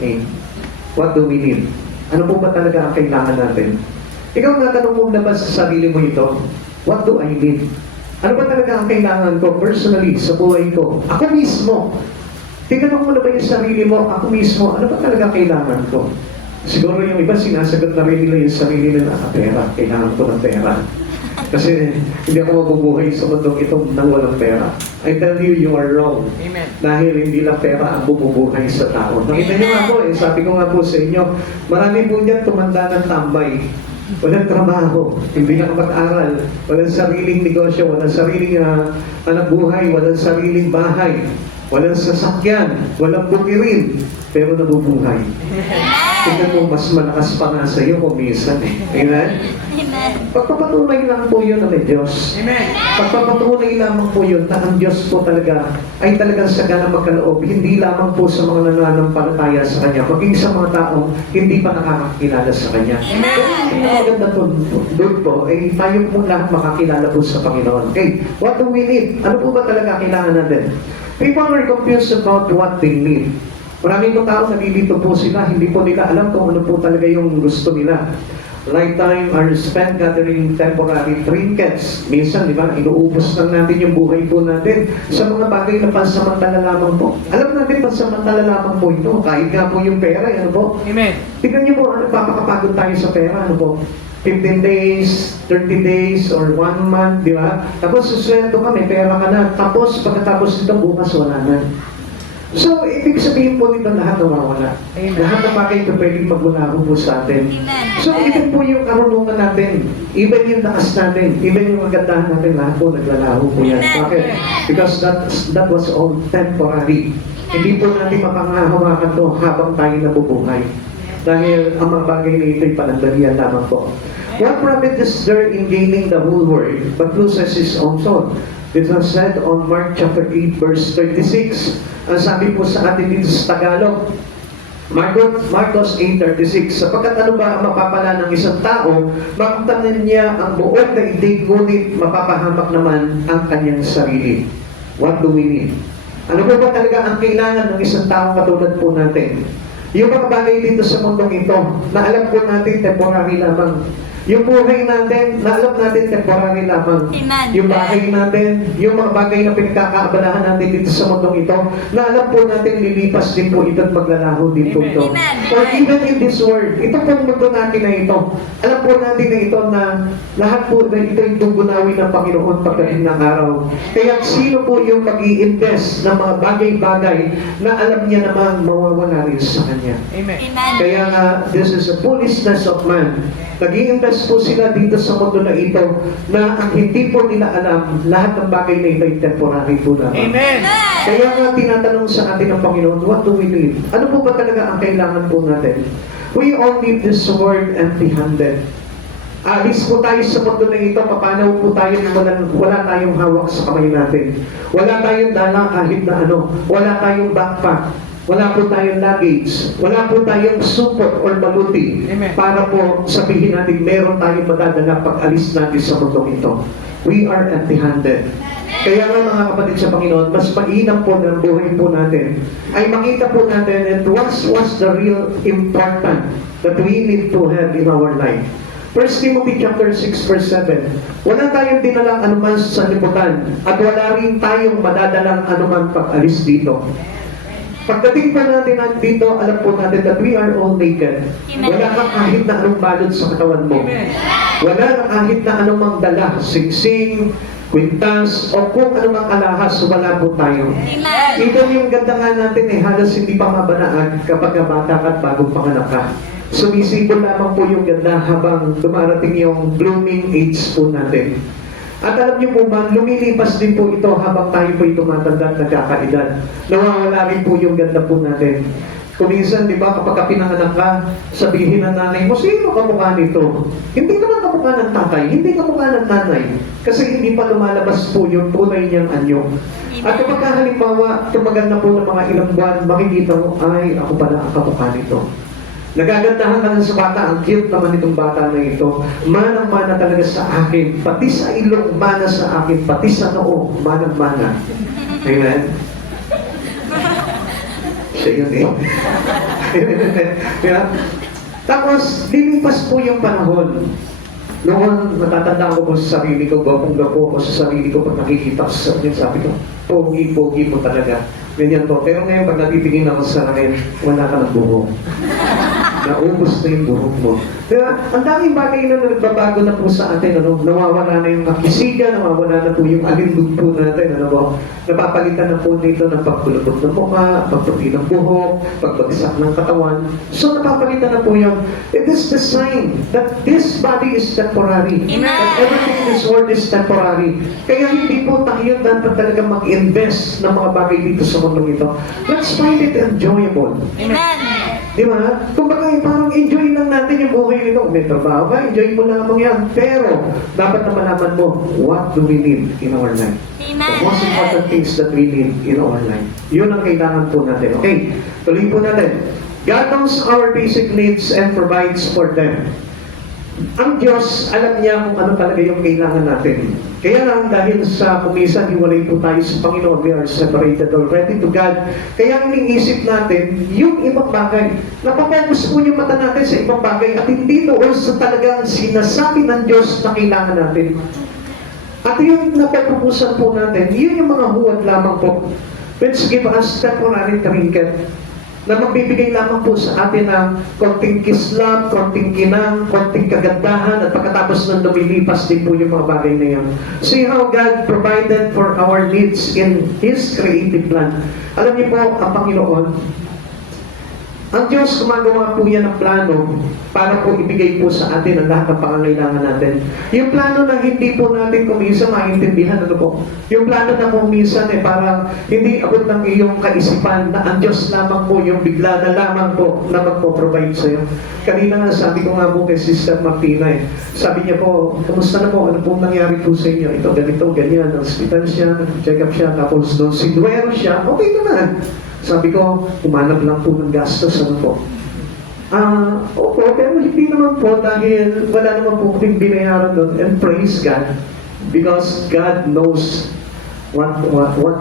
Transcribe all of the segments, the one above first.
Okay. What do we need? Ano po ba talaga ang kailangan natin? Ikaw natanong mo na ba sa sarili mo ito? What do I need? Ano ba talaga ang kailangan ko personally sa buhay ko? Ako mismo. Tingnan mo na ba yung sarili mo? Ako mismo. Ano ba talaga kailangan ko? Siguro yung iba sinasagot na rin nila yung sarili nila, pera. Kailangan ko ng pera. Kasi hindi ako mabubuhay sa mundong itong nang walang pera. I tell you, you are wrong. Amen. Dahil hindi lang pera ang bumubuhay sa tao. Nakita niyo nga po, sabi ko nga po sa inyo, marami po dyan tumanda ng tambay. Walang trabaho, hindi nakapag-aral, walang sariling negosyo, walang sariling anak buhay, walang sariling bahay, walang sasakyan, walang bukirin, pero nabubuhay. Tingnan mo, mas malakas pa nga sa iyo kung minsan. Amen? Amen. Pagpapatunay lang po yun na may Diyos. Amen. Pagpapatunay lamang po yun na ang Diyos po talaga ay talagang sagana magkaloob, hindi lamang po sa mga nananampalataya sa Kanya, maging sa mga taong hindi pa nakakakilala sa Kanya. Kaya ang maganda doon po, ay tayo po lahat makakilala po sa Panginoon. Okay, what do we need? Ano po ba talaga kailangan natin? People are confused about what they need. Maraming po tao, nalilito po sila, hindi po nila alam kung ano po talaga yung gusto nila. Lifetime are spent gathering temporary trinkets. Minsan, di ba, inuubos lang natin yung buhay po natin sa mga bagay na pansamantala lamang po. Alam natin, pansamantala lamang po ito. Kahit nga po yung pera, ano po? Amen. Tignan niyo po, ano, papakapagod tayo sa pera, ano po? 15 days, 30 days, or 1 month, di ba? Tapos susweldo ka, may pera ka na. Tapos, pagkatapos nito, bukas wala na. So, ibig sabihin po nito lahat nawawala. Amen. Lahat ng bagay ito pwedeng maglalaho po sa atin. Amen. So, even po yung karunungan natin, even yung taas natin, even yung magandahan natin, lahat po naglalaho po yan. Amen. Bakit? Because that was all temporary. Hindi po natin mapangahawakan to habang tayo nabubuhay. Dahil ang mga bagay na ito'y panandalian lamang po. What profit is there in gaining the whole world, but loses his own soul? It was said on Mark chapter 8, verse 36. Ang sabi po sa atin dito sa Tagalog, Marcos 8:36, sapagkat ano ba ang mapapala ng isang tao, makamtanan niya ang buong daigdig, ngunit mapapahamak naman ang kanyang sarili. What do we need? Ano ba talaga ang kailangan ng isang tao katulad po natin? Yung mga bagay dito sa mundong ito, na alam po natin temporary lamang. Yung buhay natin, na alam natin temporary lamang. Amen. Yung bahay natin, yung mga bagay na pinagkakaabalahan natin dito sa mundong ito, na alam po natin lilipas din po ito at maglalaho din po ito. Amen. Or even in this world, ito pong mundo natin na ito, alam po natin na ito na lahat po na ito yung tugunawin ng Panginoon pagdating ng araw. Kaya sino po yung mag-i-invest ng mga bagay-bagay na alam niya namang mawawala rin sa Kanya. Amen. Amen. Kaya nga, this is a foolishness of man. Nag-i-invest po sila dito sa mundo na ito na ang hindi po nila alam, lahat ng bagay na ito ay temporary po lamang. Amen. Kaya nga tinatanong sa atin ng Panginoon, what do we need? Ano po ba talaga ang kailangan po natin? We all need this word empty-handed. Alis po tayo sa mundo na ito, paano po tayo wala tayong hawak sa kamay natin. Wala tayong dala kahit na ano. Wala tayong backpack. Wala po tayong luggage. Wala po tayong supot or baluti. Amen. Para po sabihin natin meron tayong madadala pag alis natin sa mundong ito. We are empty-handed. Kaya nga mga kapatid sa Panginoon, mas mainam po ng buhay po natin ay makita po natin and what's the real important that we need to have in our life. 1 Timothy chapter 6 verse 7, wala tayong dinalang anuman sa liputan at wala rin tayong madadalang anuman pag alis dito. Pagdating pa natin dito, alam po natin that we are all naked. Wala ka kahit na anong balot sa katawan mo. Wala ka kahit na anumang dala, singsing, kwintas, o kung anumang alahas, wala po tayo. Amen. Ito yung ganda nga natin halos hindi pa mabanaan kapag bata ka at bagong panganak ka. Sumisipon lamang po yung ganda habang dumarating yung blooming age po natin. At alam niyo po ba, lumilipas din po ito habang tayo po tumatanda at nagkakaedad. Nawawala rin po yung ganda po natin. Kung minsan, di ba, kapag pinanganak ka, sabihin ng nanay mo, sino kamukha nito? Hindi naman kamukha ng tatay, hindi kamukha ng nanay. Kasi hindi pa lumalabas po yung tunay niyang anyo. At kapag halimbawa, tumagal na po ng mga ilang buwan, makikita mo, ay, ako pala ang kamukha nito. Nagagandahan ka na sa bata, ang cute naman itong bata na ito. Manang-mana talaga sa akin, pati sa ilong, mana sa akin, pati sa noo, manang-mana. Amen? Siya yun eh. Yeah. Tapos, lilipas po yung panahon. Noon, natatandaan ko po sa sarili ko, gapong-gapo ako sa sarili ko pag nakikita ko sa akin, sabi ko, pogi-pogi mo talaga. Ganyan po. Pero ngayon, pag natitingin ako sa akin, wala ka ng buhok. Naubos na yung buhok mo. Kaya, ang daming bagay na nagbabago na po sa atin, ano, nawawala na yung kakisiga, nawawala na po yung alindog po natin, ano po. Napapalitan na po nito ng pagkulubot ng mukha, pagputi ng buhok, pagbagsak ng katawan. So, napapalitan na po yun. It is the sign that this body is temporary. Amen. That everything in this world is temporary. Kaya hindi po tayo dapat talaga mag-invest ng mga bagay dito sa mundo ito. Let's find it enjoyable. Amen. Di ba? Kumbaga, parang enjoy lang natin yung buhay nito. May trabaho ba? Enjoy mo lang yan. Pero, dapat na malaman mo, what do we need in our life? Amen. The most important things that we need in our life. Yun ang kailangan po natin. Okay, tuloy po natin. God knows our basic needs and provides for them. Ang Diyos, alam niya kung ano talaga yung kailangan natin. Kaya lang, dahil sa kumisan, hiwalay po tayo sa Panginoon, we are separated already to God. Kaya iniisip natin, yung ibang bagay. Napapokus po yung mata natin sa ibang bagay at hindi doon sa talagang sinasabi ng Diyos na kailangan natin. At yung napapupusan po natin, yun yung mga huwad lamang po. Which give us temporary trinket na magbibigay lamang po sa atin ng konting kislap, konting kinang, konting kagandahan, at pagkatapos nun lumilipas din po yung mga bagay na yan. See how God provided for our needs in His creative plan. Alam niyo po, ang Panginoon, ang Diyos, gumagawa po yan ng plano para po ibigay po sa atin ang lahat ng pangangailangan natin. Yung plano na hindi po natin kuminsan maintindihan, ano po? Yung plano na kuminsan parang hindi abot ng iyong kaisipan na ang Diyos lamang po yung bigla na lamang po na magpo-provide sa'yo. Kanina nga sabi ko nga po kay Sister Martina sabi niya po, kamusta na po? Ano pong nangyari po sa inyo? Ito, ganito, ganyan. Hospital siya, check up siya, tapos doon sinduero siya, okay naman. Sabi ko, umanap lang po ng gastos, ano po? Opo, pero hindi naman po dahil wala naman po kong binayaran doon. And praise God, because God knows what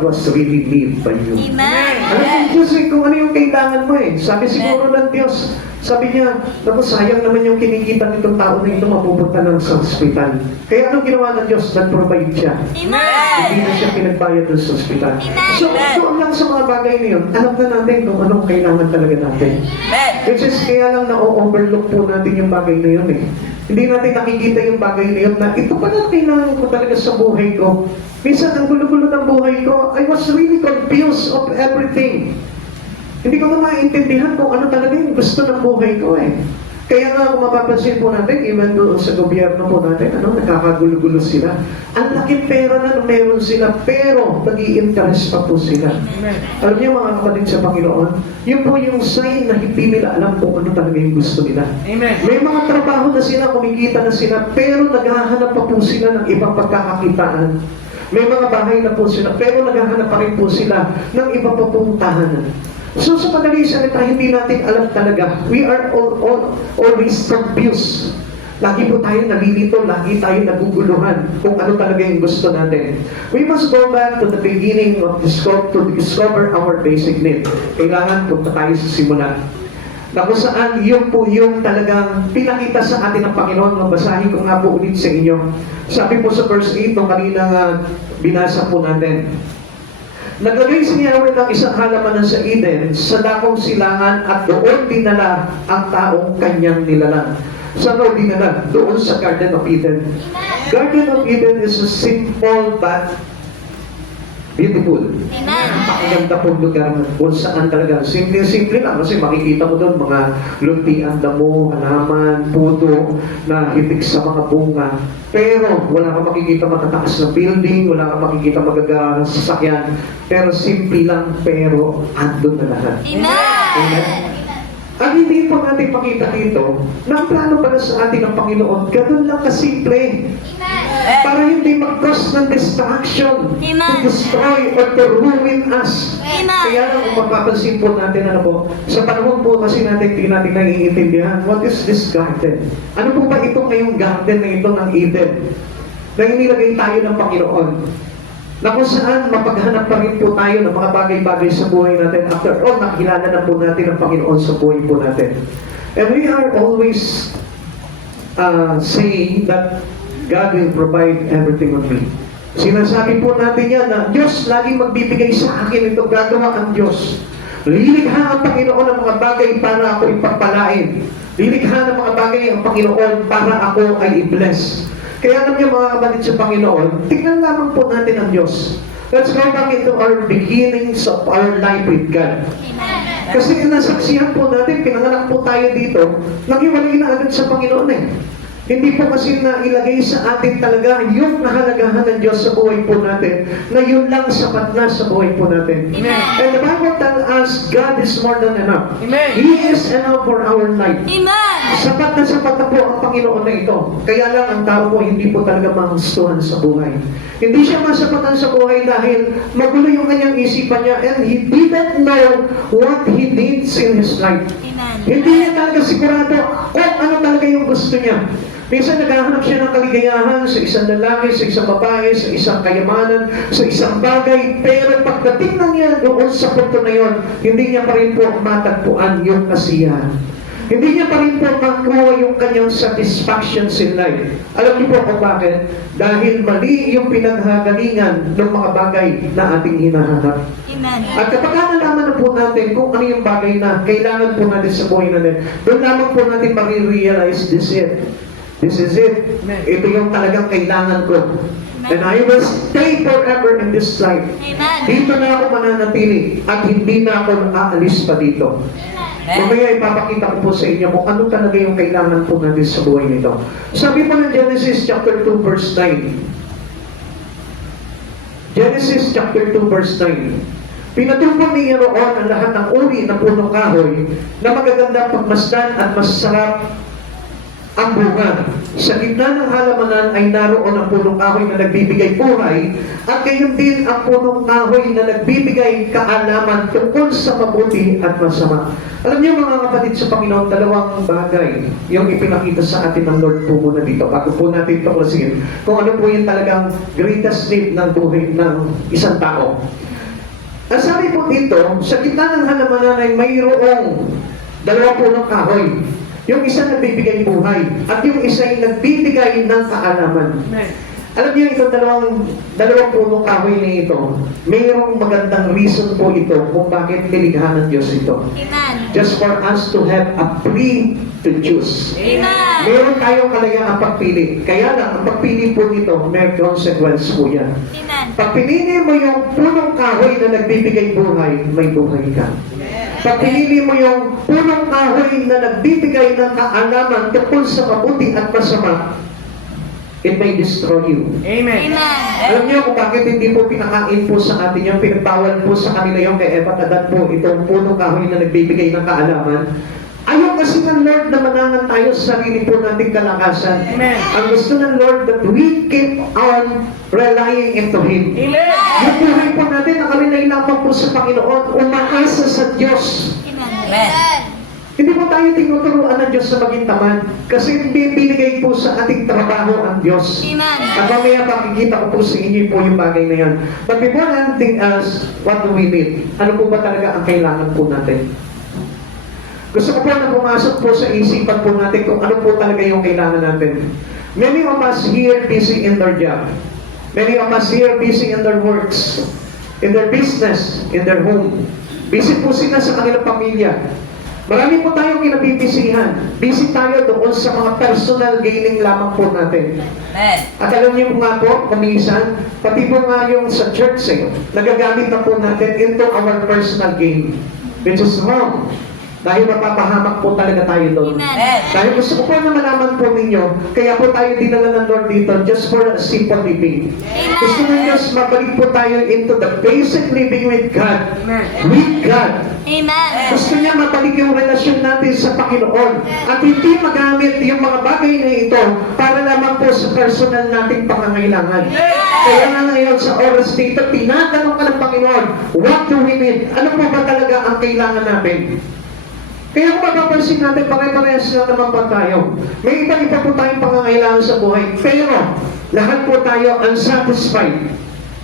was really need by you. Amen. Alam mo, Diyos kung ano yung kailangan mo Sabi siguro ng Diyos, sabi niya, naku, sayang naman yung kinikita nitong tao na ito mapupunta lang sa hospital. Kaya anong ginawa ng Diyos? Nag-provide siya. Amen. Hindi na siya pinagbayad doon sa hospital. Amen. So, doon lang sa mga bagay na yun, alam na natin kung anong kailangan talaga natin. Amen. Which is, kaya lang na-overlook po natin yung bagay na yun Hindi natin nakikita yung bagay na yun na ito pala kailangan ko talaga sa buhay ko. Minsan, ang gulo-gulo ng buhay ko, I was really confused of everything. Hindi ko na maintindihan kung ano talaga yung gusto ng buhay ko Kaya nga kung mapapansin po natin, even doon sa gobyerno po natin, nagkakagulo-gulo sila. Ang laking pera na meron sila, pero nag-i-interest pa po sila. Alam niyo mga kapatid sa Panginoon, yun po yung sign na hindi nila alam kung ano talaga yung gusto nila. Amen. May mga trabaho na sila, kumikita na sila, pero naghahanap pa po sila ng ibang pagkakakitaan. May mga bahay na po sila, pero naghahanap pa rin po sila ng iba pa pong tahanan. So sa madali salita, hindi natin alam talaga. We are always confused. Lagi po tayo nalilito, lagi tayo naguguluhan kung ano talaga yung gusto natin. We must go back to the beginning of the scope to discover our basic need. Kailangan punta tayo sa simula. Na kung saan yun po yung talagang pinakita sa atin ng Panginoon. Mabasahin ko nga po ulit sa inyo. Sabi po sa verse 8 nung kanina binasa po natin. Naglagay si Yahweh ng isang halamanan sa Eden, sa dakong silangan, at doon dinala ang taong kanyang nilalang. Saan daw dinala? Doon sa Garden of Eden. Garden of Eden is a simple but beautiful. Napakaganda pong lugar kung saan talaga. Simple lang kasi makikita mo doon mga luntian damo, halaman, puto na hitik sa mga bunga. Pero wala kang makikita matataas na building, wala kang makikita magagarang sasakyan. Pero simple lang, pero andun na lahat. Amen. Ang hindi pa natin pakita dito, na ang plano pala sa atin ng Panginoon, ganun lang kasimple. Para hindi mag-cause ng destruction, to destroy or to ruin us. Kaya lang kung mapapansin po natin, sa panahon po kasi natin, hindi natin naiintindihan, what is this garden? Ano po ba itong ngayong garden na ito ng Eden? Na inilagay tayo ng Panginoon? na kung saan mapaghanap pa rin po tayo ng mga bagay-bagay sa buhay natin. After all, nakilala na po natin ang Panginoon sa buhay po natin. And we are always saying that God will provide everything on me. Sinasabi po natin yan na Diyos laging magbibigay sa akin ito, gagawa ang Diyos. Lilikha ang Panginoon ng mga bagay para ako ipagpalain. Lilikha ng mga bagay ang Panginoon para ako ay i-bless. Kaya alam niyo mga kapatid sa Panginoon, tingnan lamang po natin ang Diyos. Let's go back into our beginnings of our life with God. Kasi nasaksihan po natin, pinanganak po tayo dito, naghiwalay na agad sa Panginoon eh. Hindi po kasi na ilagay sa atin talaga yung nahalagahan ng Diyos sa buhay po natin, na yun lang sapat na sa buhay po natin. Amen. And the Bible tells us God is more than enough. Amen. He is enough for our life. Amen. Sapat na po ang Panginoon na ito. Kaya lang ang tao po hindi po talaga magustuhan sa buhay. Hindi siya masapatan sa buhay dahil magulo yung kanyang isipan niya and he didn't know what he needs in his life. Amen. Hindi niya talaga sigurado kung ano talaga yung gusto niya. Minsan naghahanap siya ng kaligayahan sa isang lalaki, sa isang babae, sa isang kayamanan, sa isang bagay, pero pagdating na niya doon sa punto na yon, hindi niya pa rin po matagpuan yung kasiyahan. Hindi niya pa rin po makuha yung kanyang satisfactions in life. Alam niyo po kung bakit? Dahil mali yung pinaghagalingan ng mga bagay na ating hinahanap. Amen. At kapag nalaman na po natin kung ano yung bagay na kailangan po natin sa buhay natin, doon lamang po natin marirealize this it. This is it. Ito yung talagang kailangan ko. And I will stay forever in this life. Amen. Dito na ako mananatili at hindi na ako aalis pa dito. Mamaya ipapakita ko po sa inyo kung ano talaga yung kailangan po natin sa buhay nito. Sabi po ng Genesis chapter 2 verse 9. Genesis chapter 2 verse 9. Pinatupon niya roon ang lahat ng uri ng punong kahoy na magaganda pagmasdan at masarap ang bunga. Sa gitna ng halamanan ay naroon ang punong kahoy na nagbibigay buhay at gayon din ang punong kahoy na nagbibigay kaalaman tungkol sa mabuti at masama. Alam niyo mga kapatid sa Panginoon, dalawang bagay yung ipinakita sa atin ng Lord po muna dito bago po natin tuklasin kung ano po yung talagang greatest need ng buhay ng isang tao. Ang sabi po dito, sa gitna ng halamanan ay mayroong dalawang punong kahoy. Yung isa nagbibigay buhay at yung isa ay nagbibigay ng kaalaman. Alam niyo ito, dalawang punong kahoy na ito, mayroong magandang reason po ito kung bakit nilikha ng Diyos ito. Amen. Just for us to have a free to choose. Amen. Meron tayong kalayaang pagpili. Kaya lang, ang pagpili po nito, may consequence po yan. Amen. Pag pinili mo yung punong kahoy na nagbibigay buhay, may buhay ka. Pag pinili mo yung punong kahoy na nagbibigay ng kaalaman tungkol sa mabuti at masama, it may destroy you. Amen. Alam niyo kung bakit hindi po pinakain po sa atin yung pinagbawal po sa kanila yung kay Eva at Adan po itong punong kahoy na nagbibigay ng kaalaman? Ayaw kasi ng Lord na manangan tayo sa sarili po nating kalakasan. Amen. Ang gusto ng Lord that we keep on relying into Him. Amen. Yung buhay po natin, nakarinay lamang po sa Panginoon, umaasa sa Diyos. Amen. Hindi po tayo tinuturuan ng Diyos sa maging tamad. Kasi binigay po sa ating trabaho ang Diyos. Amen. At mamaya pakikita ko po sa inyo po yung bagay na yan. But before anything else, what do we need? Ano po ba talaga ang kailangan po natin? Gusto ko po na pumasok po sa isipan po natin kung ano po talaga yung kailangan natin. Many of us here busy in their job. Many of us here busy in their works, in their business, in their home. Busy po sila sa kanilang pamilya. Marami po tayong kinabibisihan. Busy tayo doon sa mga personal gaining lamang po natin. At alam niyo nga po, kumisan, pati po nga yung sa church nagagamit na po natin into our personal gain. Which is wrong. Dahil mapapahamak po talaga tayo doon. Amen. Dahil gusto ko po na malaman po ninyo, kaya po tayo dinala ng Lord dito just for a simple living. Gusto ng Diyos, mabalik po tayo into the basic living with God. With God. Amen. Gusto niya mabalik yung relasyon natin sa Panginoon. At hindi magamit yung mga bagay na ito para lamang po sa personal nating pangangailangan. Kaya nga ngayon sa oras dito, tinatanong ka ng Panginoon, what do we need? Ano po ba talaga ang kailangan natin? Kaya kung mapapansin natin, pare-parehas lang naman pa tayo. May iba-iba po tayong pangangailangan sa buhay. Pero, lahat po tayo unsatisfied.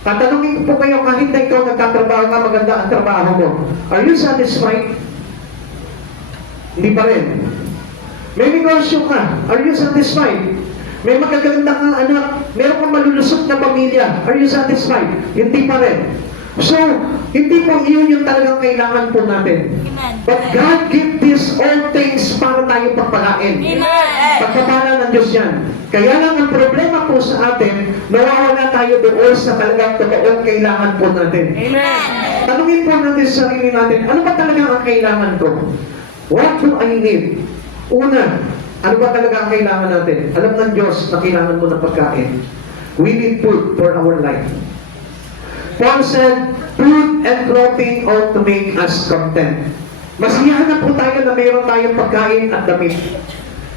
Tatanungin ko po kayo, kahit na ikaw nagtatrabaho ka, maganda ang trabaho mo. Are you satisfied? Hindi pa rin. May negosyo ka. Are you satisfied? May magaganda kang anak. Meron kang malulusot na pamilya. Are you satisfied? Hindi pa rin. So, hindi po iyon yung talagang kailangan po natin. Amen. But God give these all things para tayo pagpalain. Amen. Pagpapala ng Diyos yan. Kaya lang ang problema po sa atin, nawawala tayo doon sa talagang totoong kailangan po natin. Amen. Tanungin po natin sa sarili natin, ano ba talaga ang kailangan ko? What do I need? Una, ano ba talaga ang kailangan natin? Alam ng Diyos na kailangan mo ng pagkain. We need food for our life. Paul said, food and clothing ought to make us content. Masiyahan na po tayo na mayroon tayong pagkain at damit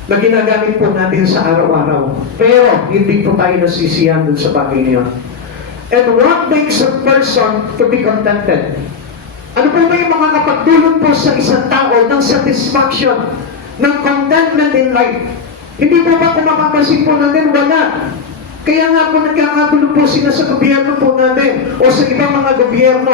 na ginagamit po natin sa araw-araw. Pero hindi po tayo nasisiyahan dun sa bagay niyon. And what makes a person to be contented? Ano po ba yung mga kapagdulot po sa isang tao ng satisfaction, ng contentment in life? Hindi po ba kung mapapansin po natin, wala. Kaya nga po nagkakagulo po sila sa gobyerno po natin o sa ibang mga gobyerno.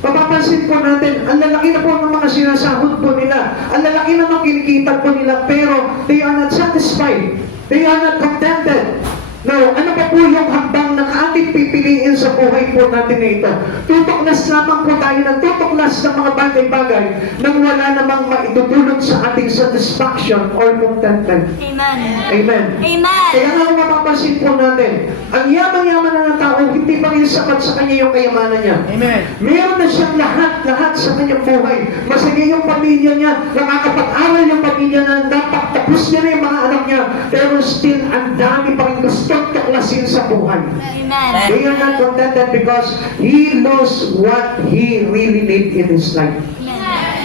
Mapapansin po natin, ang lalaki na po ng mga sinasahod po nila, ang lalaki na ng kinikita po nila, pero they are not satisfied. They are not contented. Now, ano pa po yung hambang na ating pipiliin sa buhay po natin na ito? Tutuklas lamang po tayo ng tutuklas ng mga bagay-bagay nang wala namang maitutulog sa ating satisfaction or contentment. Amen. Amen. Amen. Kaya nga kung mapapansin po natin, ang yaman-yaman na ng tao, hindi pa rin sapat sa kanya yung kayamanan niya. Amen. Meron na siyang lahat sa kanyang buhay. Masaya yung pamilya niya, nakakapag-aral yung pamilya na dapat tapos niya na yung mga anak niya, pero still, ang dami pa rin gusto tuklasin sa buhay. Amen. They are not contented because he knows what he really need in his life.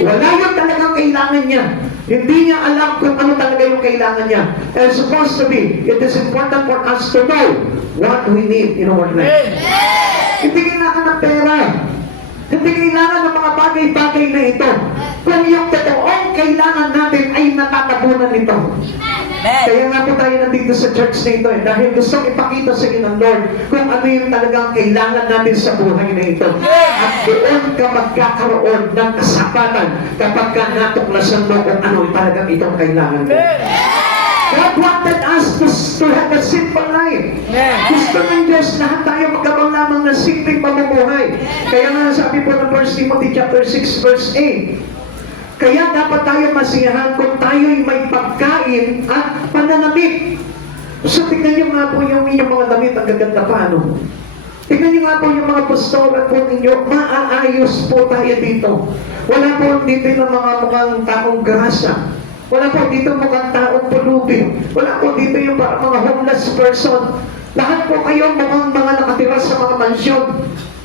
Wala yung talagang kailangan niya. Hindi niya alam kung ano talaga yung kailangan niya. And supposed to be, it is important for us to know what we need in our life. Hindi kailangan ng pera. Hindi kailangan ng mga bagay-bagay na ito. Kung yung totoong kailangan natin ay natatabunan nito. Kaya nga po tayo nandito sa church na ito dahil gustong ipakita sa inyo ng Lord kung ano yung talagang kailangan natin sa buhay na ito. At doon ka magkakaroon ng kasapatan kapag ka natuklasan mo kung ano yung talagang itong kailangan mo. God wanted us to have a simple life. Gusto ng Diyos lahat tayo magkaroon lamang ng simpleng pamumuhay. Kaya nga sabi po ng 1 Timothy chapter 6 verse 8, kaya dapat tayo masiyahan kung tayo'y may pagkain at pananamit. So tignan niyo nga po yung inyong mga damit, ang gaganda pa, ano? Tignan niyo nga po yung mga pastora po ninyo, maaayos po tayo dito. Wala po dito ng mga mukhang taong grasa. Wala po dito mukhang taong pulubi. Wala po dito yung mga homeless person. Lahat po kayo mukhang mga nakatira sa mga mansyon.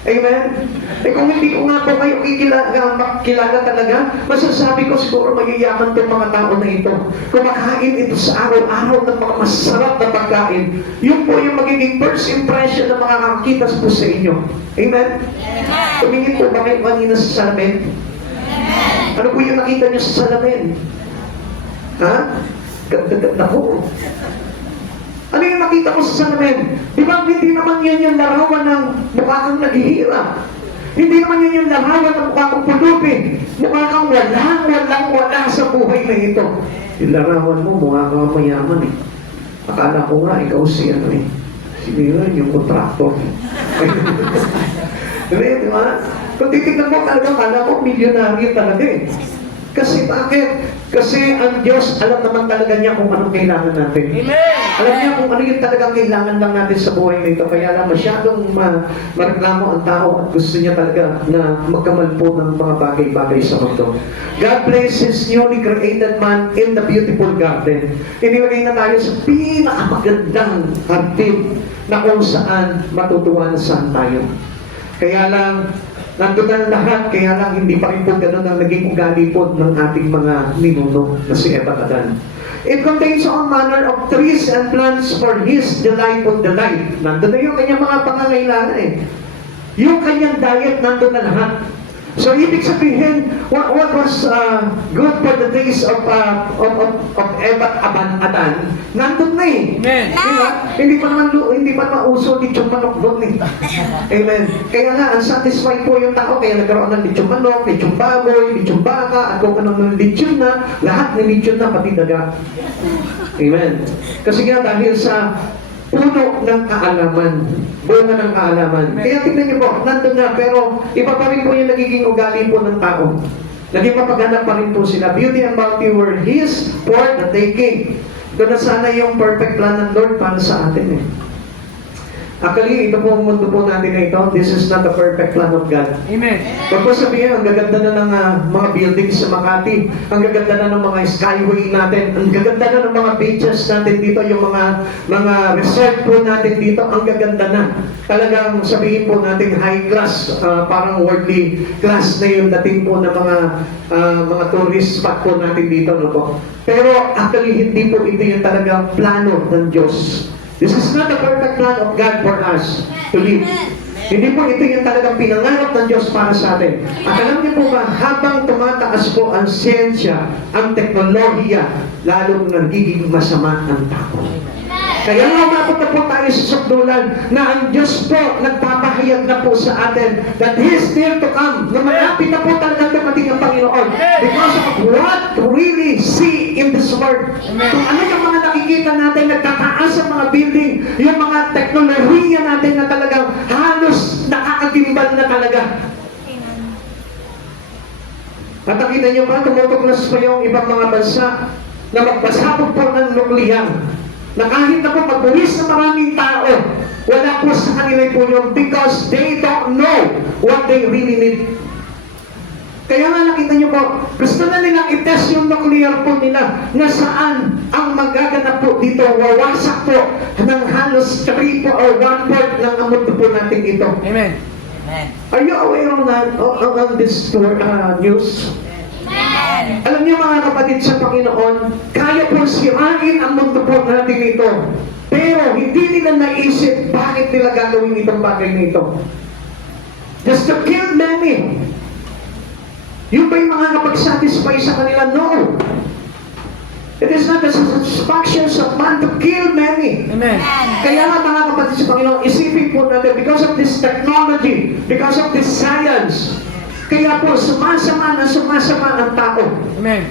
Amen? Eh kung hindi ko nga po kayo kilala talaga, masasabi ko siguro magiyaman itong mga tao na ito. Kumakain ito sa araw-araw ng mga masarap na pagkain. Yun po yung magiging first impression na makakakita po sa inyo. Amen? Tumingin po ba kayo kanina sa salamin? Ano po yung nakita niyo sa salamin? Ha? Ganda-ganda po. Ano yung nakita ko sa salamin? Di ba hindi naman yan yung larawan ng mukha kang naghihirap? Hindi naman yan yung larawan ng mukha kang pulubi. Mukha kang wala sa buhay na ito. Yung larawan mo, mukha kang mayaman eh. Akala ko nga, ikaw si ano eh. Si Miran, yung kontraktor. Di ba? Kung titignan mo talaga, akala ko milyonaryo talaga eh. Kasi bakit? Kasi ang Diyos, alam naman talaga niya kung anong kailangan natin. Amen. Alam niya kung ano yung talagang kailangan lang natin sa buhay nito. Kaya lang masyadong mareklamo ang tao at gusto niya talaga na magkamal po ng mga bagay-bagay sa mundo. God placed His newly created man in the beautiful garden. Inilagay na tayo sa pinakamagandang hardin na kung saan matutuwa saan tayo. Kaya lang, nandun ang lahat, kaya lang hindi pa rin po ganun ang naging ugali po ng ating mga ninuno na si Eva at Adan. It contains all manner of trees and plants for his delightful delight. Nandun na yung kanyang mga pangangailangan eh. Yung kanyang diet, nandun na lahat. So, ibig sabihin, what was good for the days of Eva at Adan, nandun na eh. Amen. Diba? Hindi pa naman uso lechong manok doon eh. Amen. Kaya nga, unsatisfied po yung tao, kaya nagkaroon ng lechong manok, lechong baboy, lechong baka, at kung anong lechon na, lahat ng lechon na, pati daga. Amen. Kasi nga, dahil sa puno ng kaalaman, bunga ng kaalaman. Kaya tingnan niyo po, nandun na, pero iba pa rin po yung nagiging ugali po ng tao. Naging mapaghanap pa rin po sila. Beauty and bounty were His for the taking. Doon na sana yung perfect plan ng Lord para sa atin eh. Actually, ito po ang mundo po natin na ito. This is not the perfect plan of God. Amen. Huwag po sabihin, ang gaganda na ng mga buildings sa Makati, ang gaganda na ng mga skyway natin, ang gaganda na ng mga beaches natin dito, yung mga resort po natin dito, ang gaganda na. Talagang sabihin po natin high class, parang worldly class na yung dating po ng mga tourist spot po natin dito. No po? Pero actually, hindi po ito yung talagang plano ng Diyos. This is not the perfect plan of God for us to live. Hindi po ito yung talagang pinangarap ng Diyos para sa atin. At alam niyo po ba, habang tumataas po ang siyensya, ang teknolohiya, lalong nagiging masama ang tao. Kaya nga umabot na po tayo sa sukdulan na ang Diyos po nagpapahayag na po sa atin that He is near to come. Na malapit na po talagang dumating ang Panginoon. Because of what really see in this world. Kung ano yung mga nakikita natin, nagtataas ang mga building, yung mga teknolohiya natin na talagang halos nakakagimbal na talaga. At nakita niyo ba, tumutuklas pa yung ibang mga bansa na magpasabog po ng nukleyar. Na kahit na po magbuwis na maraming tao, wala po sa kanila po yun because they don't know what they really need. Kaya nga nakita niyo po, gusto na nilang i-test yung nuclear po nila na saan ang magaganap po dito, wawasak po ng halos 3 or 1/4 ng mundo po natin ito. Amen. Are you aware of that, on this news? Alam niyo mga kapatid sa Panginoon, kaya po sirain ang mundo po natin ito. Pero hindi nila naisip bakit nila gagawin itong bagay nito. Just to kill many. Yung ba yung mga kapag-satisfy sa kanila? No. It is not the satisfaction of man to kill many. Amen. Kaya nga mga kapatid sa Panginoon, isipin po natin, because of this technology, because of this science, kaya po sumasama ang tao. Amen.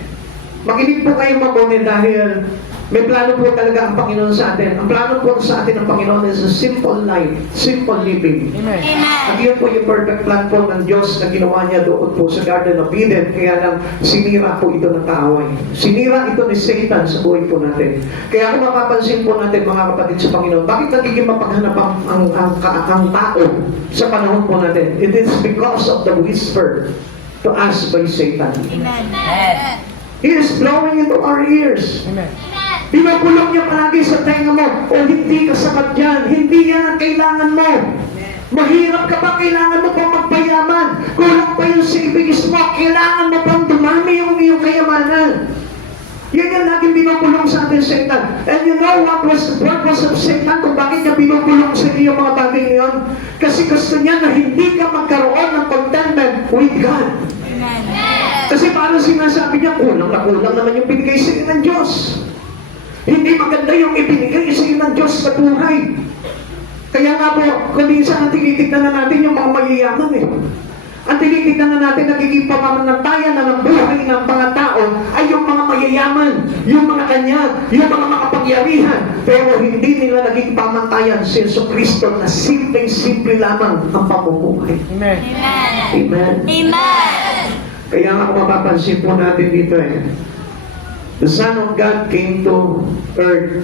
Makinig po kayo mabuti dahil may plano po talaga ang Panginoon sa atin. Ang plano po sa atin ng Panginoon is a simple life, simple living. Amen. At yun po yung perfect plan po ng Diyos na ginawa niya doon po sa Garden of Eden. Kaya lang sinira po ito ng kaaway. Sinira ito ni Satan sa buhay po natin. Kaya kung mapapansin po natin mga kapatid sa Panginoon, bakit nagiging mapaghanap ang tao sa panahon po natin? It is because of the whisper to us by Satan. Amen. He is blowing into our ears. Amen. Binabulong niya palagi sa tenga mo, o hindi ka sapat yan, hindi yan ang kailangan mo. Mahirap ka pa, kailangan mo pang magpayaman. Kulang pa yung savings mo, kailangan mo pang dumami yung iyong kayamanan. Yan yung laging binubulong sa atin, Satan. And you know what was the purpose of Satan kung bakit niya binubulong sa iyo mga bagay ngayon? Kasi gusto niya na hindi ka magkaroon ng contentment with God. Kasi parang sinasabi niya, kulang na kulang naman yung binigay sa iyo ng Diyos. Hindi maganda yung ibinigay sa iyo ng Diyos sa buhay. Kaya nga po, kung minsan ang tinitignan na natin yung mga mayayaman eh. Ang tinitignan na natin, nagiging pamamanatayan na ng buhay ng mga tao ay yung mga mayayaman, yung mga kanya, yung mga makapangyarihan. Pero hindi nila naging pamantayan si Jesucristo na simpleng-simple lamang ang pamumuhay. Amen. Amen. Amen. Kaya nga kung mapapansin po natin dito the Son of God came to earth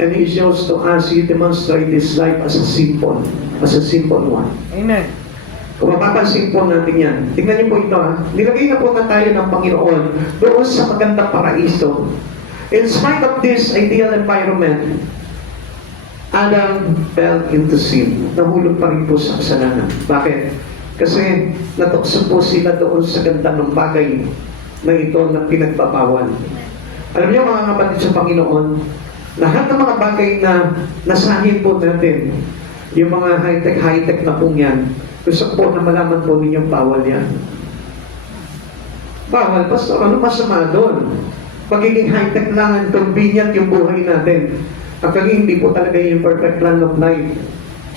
and He shows to us, He demonstrates His life as a simple one. Amen. Kung mapapansin po natin yan, tingnan niyo po ito nilagay na po na tayo ng Panginoon doon sa magandang paraiso. In spite of this ideal environment, Adam fell into sin. Nahulog pa rin po sa kasalanan. Bakit? Kasi natukso po sila doon sa ganda ng bagay na ito na pinagbabawal. Alam niyo mga kapatid sa Panginoon, lahat ng mga bagay na nasahin po natin, yung mga high-tech na pong yan, Gusto ko po na malaman po ninyong bawal yan. Bawal, pastor, ano masama doon? Magiging high-tech lang and convenient yung buhay natin. Actually, hindi po talaga yung perfect plan of life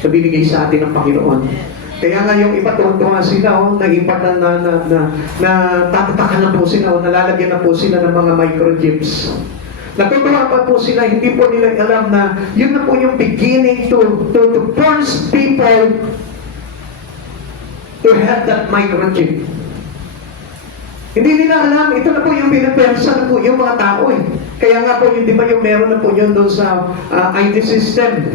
na binigay sa atin ng Panginoon. Kaya nga yung iba tuwa sila, nag-ipat na tatatakan na po sila, nalalagyan na po sila ng mga microchips. Natutuwa pa po sila, hindi po nila alam na yun na po yung beginning to force people to have that microchip. Hindi nila alam, ito na po yung pinapersa na po yung mga tao eh. Kaya nga po yung, di ba yung meron na po yun doon sa IT system.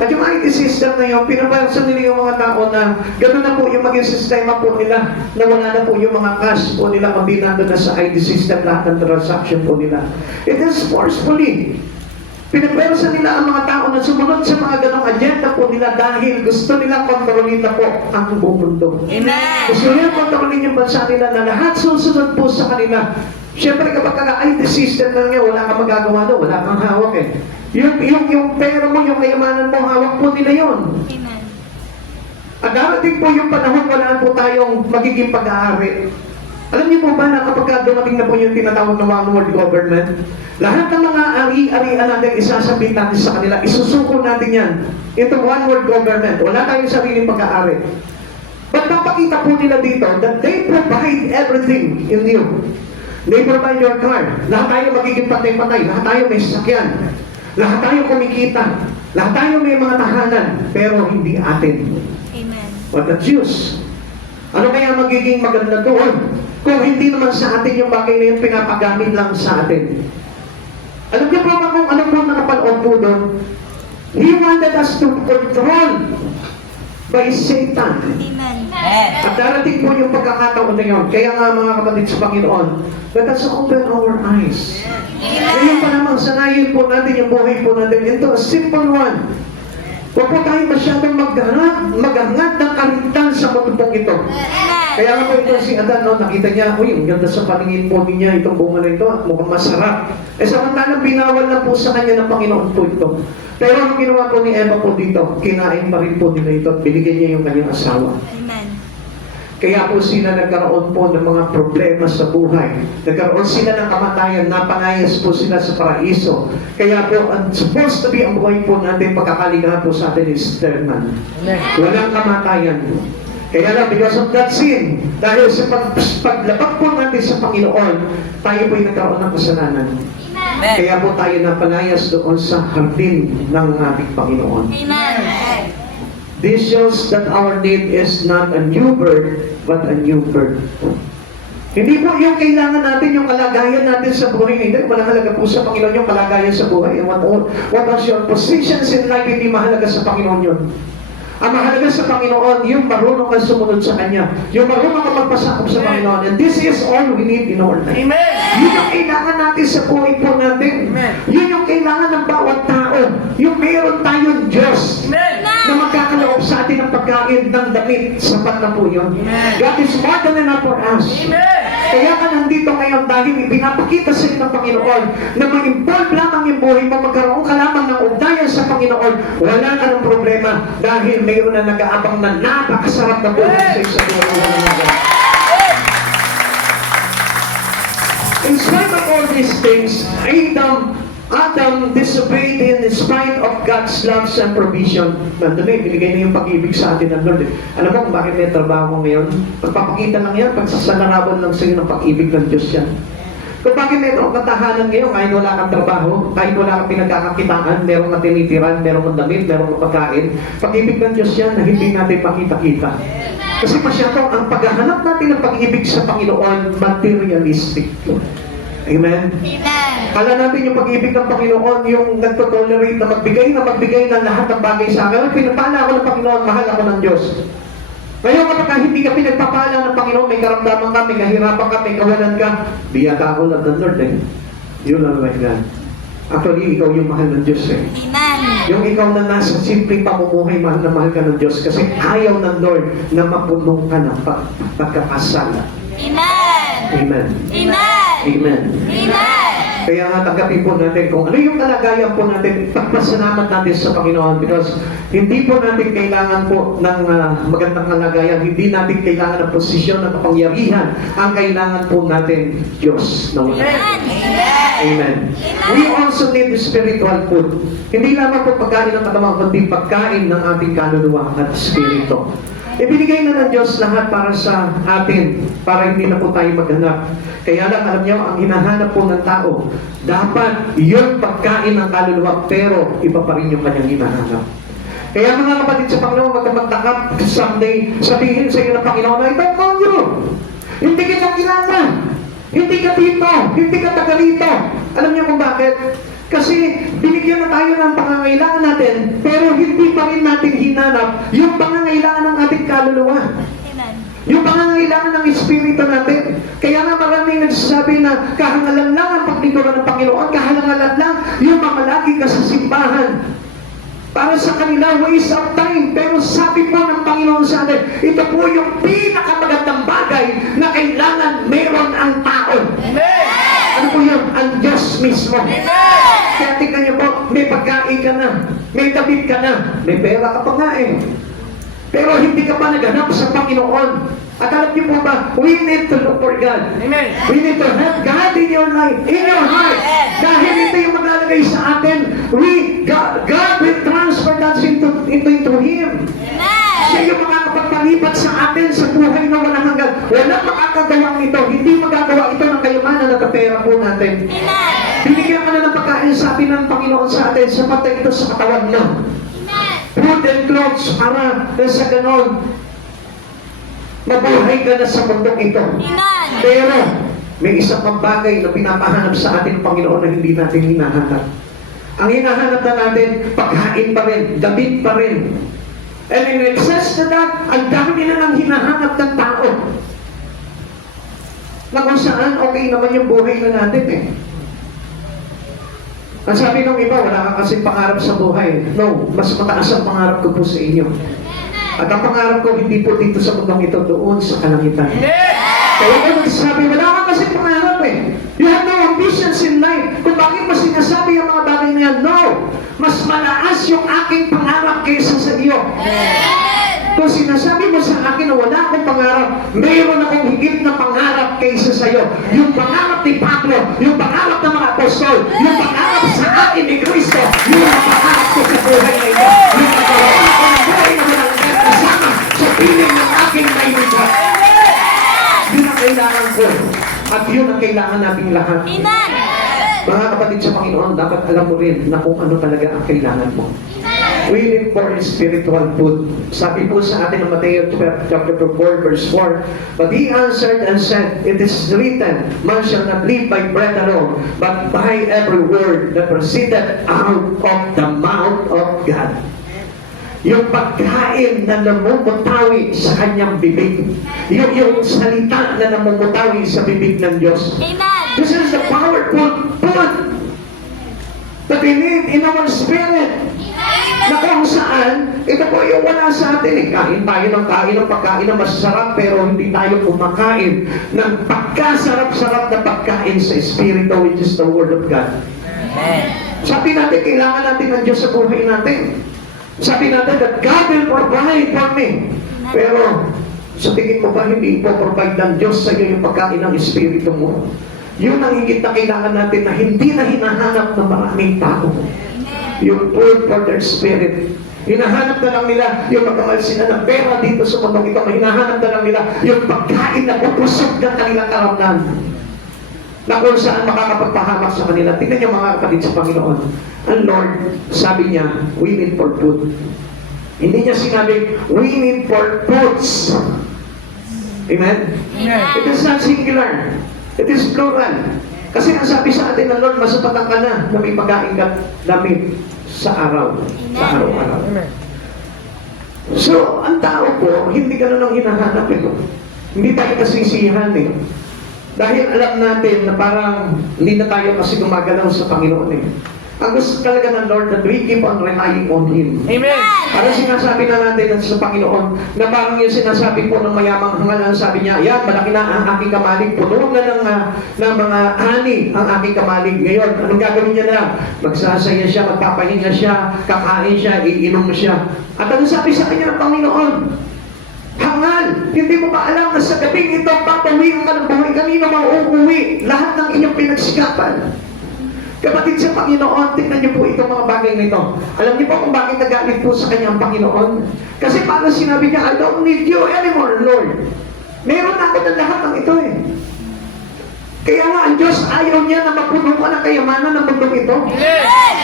At yung IT system na yun, pinapersa nila yung mga tao na gano'n na po yung maging sistema po nila, na wala na po yung mga cash po nila, kundi nandun na sa IT system lahat ng transaction po nila. It is forcefully. Pinapersa nila ang mga tao na sumunod sa mga ganong agenda po nila dahil gusto nila kontrolin na po ang buong mundo. Amen. Gusto nila kontrolin yung bansa nila na lahat susunod po sa kanila. Siyempre kapag ka-IT system na nga, wala kang magagawa doon, wala kang hawak eh. Yung pera mo, yung kayamanan mo, hawak po nila yon. Amen. At darating po yung panahon, wala po tayong magiging pag-aari. Alam niyo po ba na kapag dumating na po yung tinatawag na one world government, lahat ng mga ari-arian natin isasabit natin sa kanila, isusuko natin yan. Ito one world government. Wala tayong sariling pag-aari. But papakita po nila dito that they provide everything in you. They provide your car. Lahat tayo magiging patay-patay. Lahat tayo may sasakyan. Lahat tayo kumikita. Lahat tayo may mga tahanan. Pero hindi atin. Amen. What the Jews? Ano kaya magiging maganda doon? Kung hindi naman sa atin yung bagay na yun pinapagamit lang sa atin. Alam niyo po ba kung ano po nakapanood po doon? He wanted us to control by Satan. Amen. At darating po yung pagkakataon na yun. Kaya nga mga kapatid sa Panginoon, let us open our eyes. Ngayon pa naman, sanayin po natin yung buhay po natin into a simple one. Huwag po tayo masyadong maghangat ng karintan sa mundo pong ito. Kaya nga po ito si Adan, no, nakita niya, uy, ang ganda sa paningin po niya, itong bunga na ito, mukhang masarap. Eh samantalang binawal na po sa kanya ng Panginoon po ito. Pero ang ginawa po ni Eva po dito, kinain pa rin po nila ito at binigyan niya yung kanyang asawa. Amen. Kaya po sila nagkaroon po ng mga problema sa buhay. Nagkaroon sila ng kamatayan, napanayas po sila sa paraiso. Kaya po, supposed to be ang buhay po natin, pagkakalinga po sa atin is eternal. Walang kamatayan. Kaya lang, because of that sin, dahil sa paglabag po natin sa Panginoon, tayo po'y nagkaroon ng kasalanan. Amen. Kaya po tayo napanayas doon sa hardin ng ating Panginoon. Amen. This shows that our need is not a new birth, but a new birth. Hindi po yung kailangan natin, yung kalagayan natin sa buhay. Hindi, walang halaga po sa Panginoon yung kalagayan sa buhay. What was your positions in life, hindi mahalaga sa Panginoon yun. Ang mahalaga sa Panginoon, yung marunong kang sumunod sa Kanya. Yung marunong kang magpasakop sa Panginoon. And this is all we need in our life. Amen. Yun yung kailangan natin sa buhay po natin. Amen. Yun yung kailangan ng bawat tao. Yung mayroon tayong Diyos Amen. na magkakaloob sa atin ng pagkain ng damit. Sapat na po yun. Amen. God is more than enough for us. Amen. Kaya ka nandito ngayon dahil ipinapakita sa iyo ng Panginoon na mag-involve lamang yung buhay mo, magkaroon ka lamang ng ugnayan sa Panginoon, wala ka ng problema dahil mayroon na nag-aabang na napakasarap na buhay sa buhay mo. In spite of all these things, Adam disobeyed in spite of God's love and provision. Nandun eh, binigay na yung pag-ibig sa atin ng Lord. Alam mo kung bakit may trabaho ngayon? Pagpapakita lang yan, pagsasalarawan lang sa iyo ng pag-ibig ng Diyos yan. Kung bakit may katahanan ngayon, kahit wala kang trabaho, kahit wala kang pinagkakakitaan, meron kang tinitiran, meron kang damit, meron kang pagkain, pag-ibig ng Diyos yan na hindi natin makita-kita. Kasi masyado, ang paghahanap natin ng pag-ibig sa Panginoon, materialistic. Amen? Amen. Kala natin yung pag-ibig ng Panginoon, yung nagtotolerate na magbigay ng lahat ng bagay sa akin. Pinapala ako ng Panginoon, mahal ako ng Diyos. Ngayon kapag hindi ka pinagpapala ng Panginoon, may karamdaman ka, may kahirapan ka, may kawalan ka, biyata ako lang ng Lord eh. Yun lang like that. Actually, ikaw yung mahal ng Diyos eh. Amen. Yung ikaw na nasa simpleng pamumuhay, mahal na mahal ka ng Diyos kasi ayaw ng Lord na mapunong ka ng pagkakasala. Amen. Amen. Amen. Amen. Amen. Kaya nga tanggapin po natin kung ano yung kalagayan po natin, pagpasalamat natin sa Panginoon because hindi po natin kailangan po ng magandang kalagayan, hindi natin kailangan ng posisyon ng kapangyarihan, ang kailangan po natin Diyos na wala. Amen. We also need spiritual food. Hindi lamang po pagkain ng katawan, kundi pagkain ng ating kaluluwa at spirito. Ibinigay na ng Diyos lahat para sa atin, para hindi na po tayo maghanap. Kaya lang, alam niyo, ang hinahanap po ng tao, dapat yung pagkain ng kaluluwa, pero iba pa rin yung kanyang hinahanap. Kaya mga kapatid sa Panginoon, magkamagtakap someday, sabihin sa iyo ng Panginoon, I don't know you. Hindi kita kilala. Hindi ka dito. Hindi ka taga rito. Alam niyo kung bakit? Kasi binigyan na tayo ng pangangailangan natin, pero hindi pa rin natin hinanap yung pangangailangan ng ating kaluluwa. Yung pangangailangan ng Espiritu natin. Kaya nga maraming nagsasabi na kahangalan lang ang paglingkuran ng Panginoon, kahangalan lang yung mamalagi ka sa simbahan. Para sa kanila, waste of time. Pero sabi po ng Panginoon sa atin, ito po yung pinakamagandang bagay na kailangan meron ang tao. Ano po yun? Ang Diyos mismo. Kaya tingnan niyo po, may pagkain ka na, may damit ka na, may pera ka pa nga eh. Pero hindi ka pa naghanap sa Panginoon. At alam niyo po ba, we need to look for God. Amen. We need to have God in your life, in your heart. Dahil ito yung maglalagay sa atin. God will transfer that into Him. Siya yung makakapagpalipat sa atin sa buhay na walang hanggan. Walang makakagawang ito. Hindi magagawa ito ng kayamanan at pera po natin. Binigyan ka na ng pagkain sa atin ng Panginoon sa atin. Sapat na ito sa katawan na. Food and clothes para sa ganon. Mabuhay ka na sa mundong ito. Pero may isang pang bagay na pinapahanap sa atin ng Panginoon na hindi natin hinahanap. Ang hinahanap na natin, pagkain pa rin, damit pa rin. And in excess na that, ang dami na lang hinahanap ng tao. Na kung saan, okay naman yung buhay na natin eh. Ang sabi ng iba, wala ka kasi pangarap sa buhay. No, mas mataas ang pangarap ko po sa inyo. At ang pangarap ko, hindi po dito sa mundong ito, doon sa kalangitan. Kaya kung sabi, wala ka kasi pangarap eh. You have no ambitions in life. Kung bakit mo sinasabi ang mga bagay na yan, no. Mas malaas yung aking pangarap kaysa sa iyo. Kung sinasabi mo sa akin na wala akong pangarap, mayroon akong higit na pangarap kaysa sa iyo. Yung pangarap ni Pablo, yung pangarap ng mga apostol, yung pangarap sa akin ni Kristo, yung pangarap ko sa buhay na ito. Yung pagkawalan ko ng buhay na walang kasama sa piling ng aking kaibigan. Yun ang kailangan ko. At yun ang kailangan nating lahat. Mga kapatid sa Panginoon, dapat alam mo rin na kung ano talaga ang kailangan mo. We need for spiritual food. Sabi po sa atin ng Mateo chapter 4 verse 4, but he answered and said, it is written, man shall not live by bread alone, but by every word that proceeded out of the mouth of God. Yung pagkain na namumutawi sa kanyang bibig. Yung salita na namumutawi sa bibig ng Diyos. This is the powerful food that we need in our spirit. Na kung saan, ito po yung wala sa atin eh. Kain tayo ng pagkain na masarap pero hindi tayo kumakain ng pagkasarap-sarap na pagkain sa Espiritu, which is the Word of God. Sabi natin, kailangan natin ng Diyos sa buhay natin. Sabi natin that God will provide for me. Pero sa tingin mo ba hindi po provide ng Diyos sa iyo yung pagkain ng Espiritu mo? Yun ang higit na kailangan natin na hindi na hinahanap ng maraming tao. Yung food for their spirit. Hinahanap na lang nila yung magkamal sila ng pera dito sa mundong ito. Hinahanap na lang nila yung pagkain na pupusog ng kanilang karamdaman. Na kung saan makakapagpahamak sa kanila. Tingnan niyo mga kapatid sa Panginoon. Ang Lord, sabi niya, we need for food. Hindi niya sinabi, we need for foods. Amen? It is not singular. It is plural. Kasi ang sabi sa atin ng Lord, masapatan ka na may pagkain ka damit sa araw. Sa araw-araw. So, ang tao po, hindi ka na lang hinahanap ito. Hindi tayo kasisihan eh. Dahil alam natin na parang hindi na tayo kasi gumagalaw sa Panginoon eh. Ang gusto talaga ng Lord that we keep on relying on Him. Amen. Parang sinasabi na natin sa Panginoon na parang yung sinasabi po ng mayamang hangalan, sabi niya, yan, malaki na ang aking kamalig, puno na ng mga ani ang aking kamalig. Ngayon, anong gagawin niya na? Magsasaya siya, magpapahinga siya, kakain siya, iinom siya. At ano sabi sa kanya ng Panginoon? Hangal, hindi mo ba alam na sa gabing ito, papawihan ka ng buhay, kanino mauuwi lahat ng inyong pinagsikapan? Kapatid sa Panginoon, tingnan niyo po itong mga bagay na ito. Alam niyo po kung bakit nagalit po sa kanya ang Panginoon? Kasi paano sinabi niya, I don't need you anymore, Lord. Meron ako ng lahat ng ito eh. Kaya nga, ang Diyos ayaw niya na mapuno ka ng kayamanan ng mundong ito.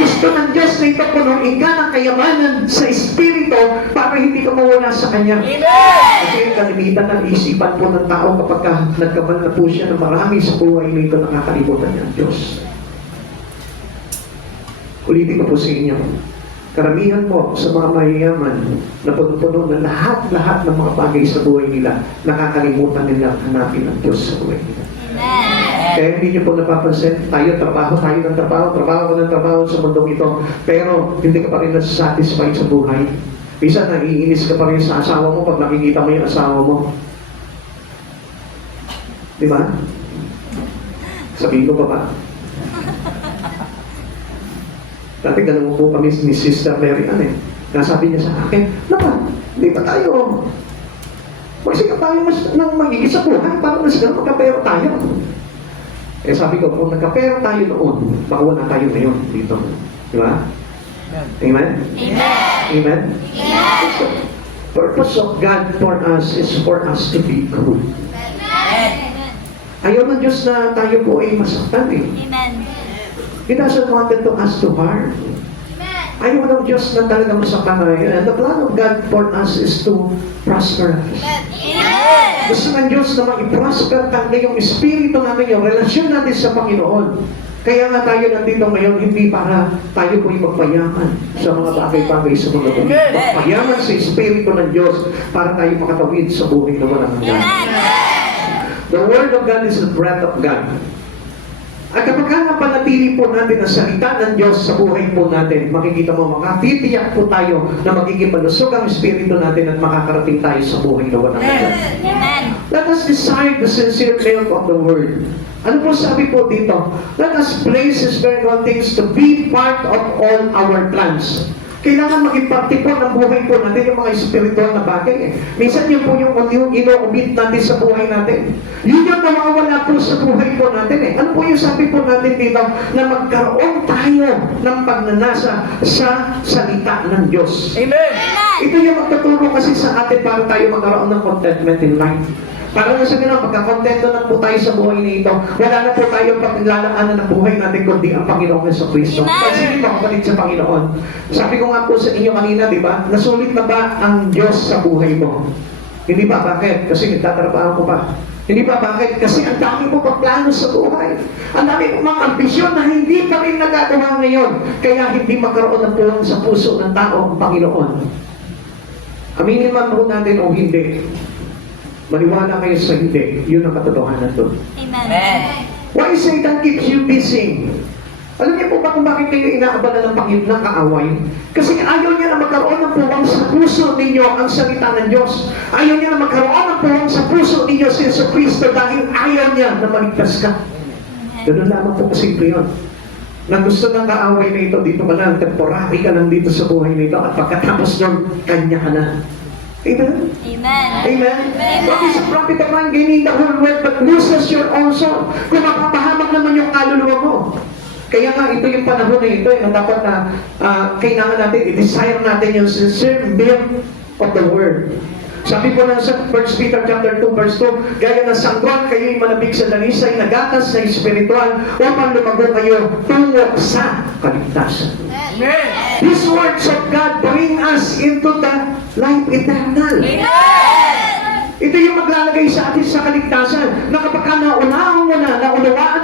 Gusto ng Diyos na ito punuin ka ng kayamanan sa Espiritu para hindi ka mawala sa Kanya. Kasi kalimitan ng isipan po ng tao kapag nagkamal na po siya ng marami sa buhay nito, nakakalimutan niya ang Diyos. Ulitin ko po sa inyo, karamihan po sa mga mayayaman na puno-puno na lahat-lahat ng mga bagay sa buhay nila, nakakalimutan nila hanapin ang Diyos sa buhay nila. Kaya hindi niyo po napapansin, tayo ng trabaho sa mundong ito, pero hindi ka pa rin nasa-satisfied sa buhay. Minsan naiinis ka pa rin sa asawa mo pag nakikita mo yung asawa mo. Di ba? Sabihin ko pa ba? Dati ganun po kami ni Sister Mary Ann eh. Nasabi niya sa akin, Napa, hindi pa tayo. Magsikap tayo ng magiging sa buhay para mas ganun magkapero tayo. Eh sabi ko, kung nagkapero tayo noon, baka wala tayo ngayon dito. Di ba? Amen? Amen. Amen? Yes. The purpose of God for us is for us to be good. Ayaw ng Diyos na tayo po ay masaktan eh. Amen. He doesn't want us to harm. Ayaw ng Diyos na talaga masaktan tayo. And the plan of God for us is to prosper us. Amen. Gusto ng Diyos na ma-prosper talaga yung espiritu natin, yung relasyon natin sa Panginoon. Kaya nga tayo nandito ngayon, hindi para tayo po'y magpayaman sa mga bagay-bagay sa mundo. Magpayaman sa espiritu ng Diyos para tayo makatawid sa buhay na walang hanggan. The Word of God is the breath of God. At kapag napanatili po natin ang salita ng Diyos sa buhay po natin, makikita mo, makatitiyak po tayo na magiging malusog ang espiritu natin at makakarating tayo sa buhay na walang hanggan. Amen. Let us decide the sincere milk of the Word. Ano po sabi po dito? Let us place His very good things to be part of all our plans. Kailangan maging parte po ng buhay po natin yung mga espiritual na bagay. Minsan yun po yung ino-omit natin sa buhay natin. Yun yung nawawala po sa buhay po natin eh. Ano po yung sabi po natin dito? Na magkaroon tayo ng pagnanasa sa salita ng Diyos. Amen. Ito yung magtuturo kasi sa atin para tayo magkaroon ng contentment in life. Para na sa ganun, pagkakontento na po tayo sa buhay na ito, wala na po tayong paglalaanan ng buhay natin kundi ang Panginoong Jesucristo. Kasi mga kapatid sa Panginoon, sabi ko nga po sa inyo kanina, di ba? Nasulit na ba ang Diyos sa buhay mo? Hindi ba? Bakit? Kasi nagtatrabaho ko pa. Hindi ba? Bakit? Kasi ang dami mo pang plano sa buhay. Ang dami mo mga ambisyon na hindi pa rin nagagawa ngayon. Kaya hindi magkaroon ng pulang sa puso ng tao ang Panginoon. Aminin man po natin o hindi. Maniwala kayo sa hindi. Yun ang katotohanan doon. Amen. Why Satan keeps you busy? Alam niyo po ba kung bakit kayo inaabala ng Panginoon ng kaaway? Kasi ayaw niya na magkaroon ng puwang sa puso ninyo ang salita ng Diyos. Ayaw niya na magkaroon ng puwang sa puso ninyo si Jesucristo dahil ayaw niya na maligtas ka. Ganun lamang po kasimple yun. Na gusto ng kaaway na ito, dito ka lang, temporary ka lang dito sa buhay na ito at pagkatapos nun, kanya ka na. Amen? Amen. Amen? What is the profit of man gaining the whole world but loses your own soul? Kung mapapahamak naman yung kaluluwa mo. Kaya nga, ito yung panahon na ito, na dapat na kailangan natin, i-desire natin yung sincere milk of the Word. Sabi po ng 1 Peter chapter 2 verse 2, gaya ng sangkwan, kayo'y manabig sa danisay, nagatas na espiritual, upang lumago kayo tungo sa kaligtasan. Amen. These words of God bring us into the life eternal. Ito yung maglalagay sa atin sa kaligtasan na kapag naunawaan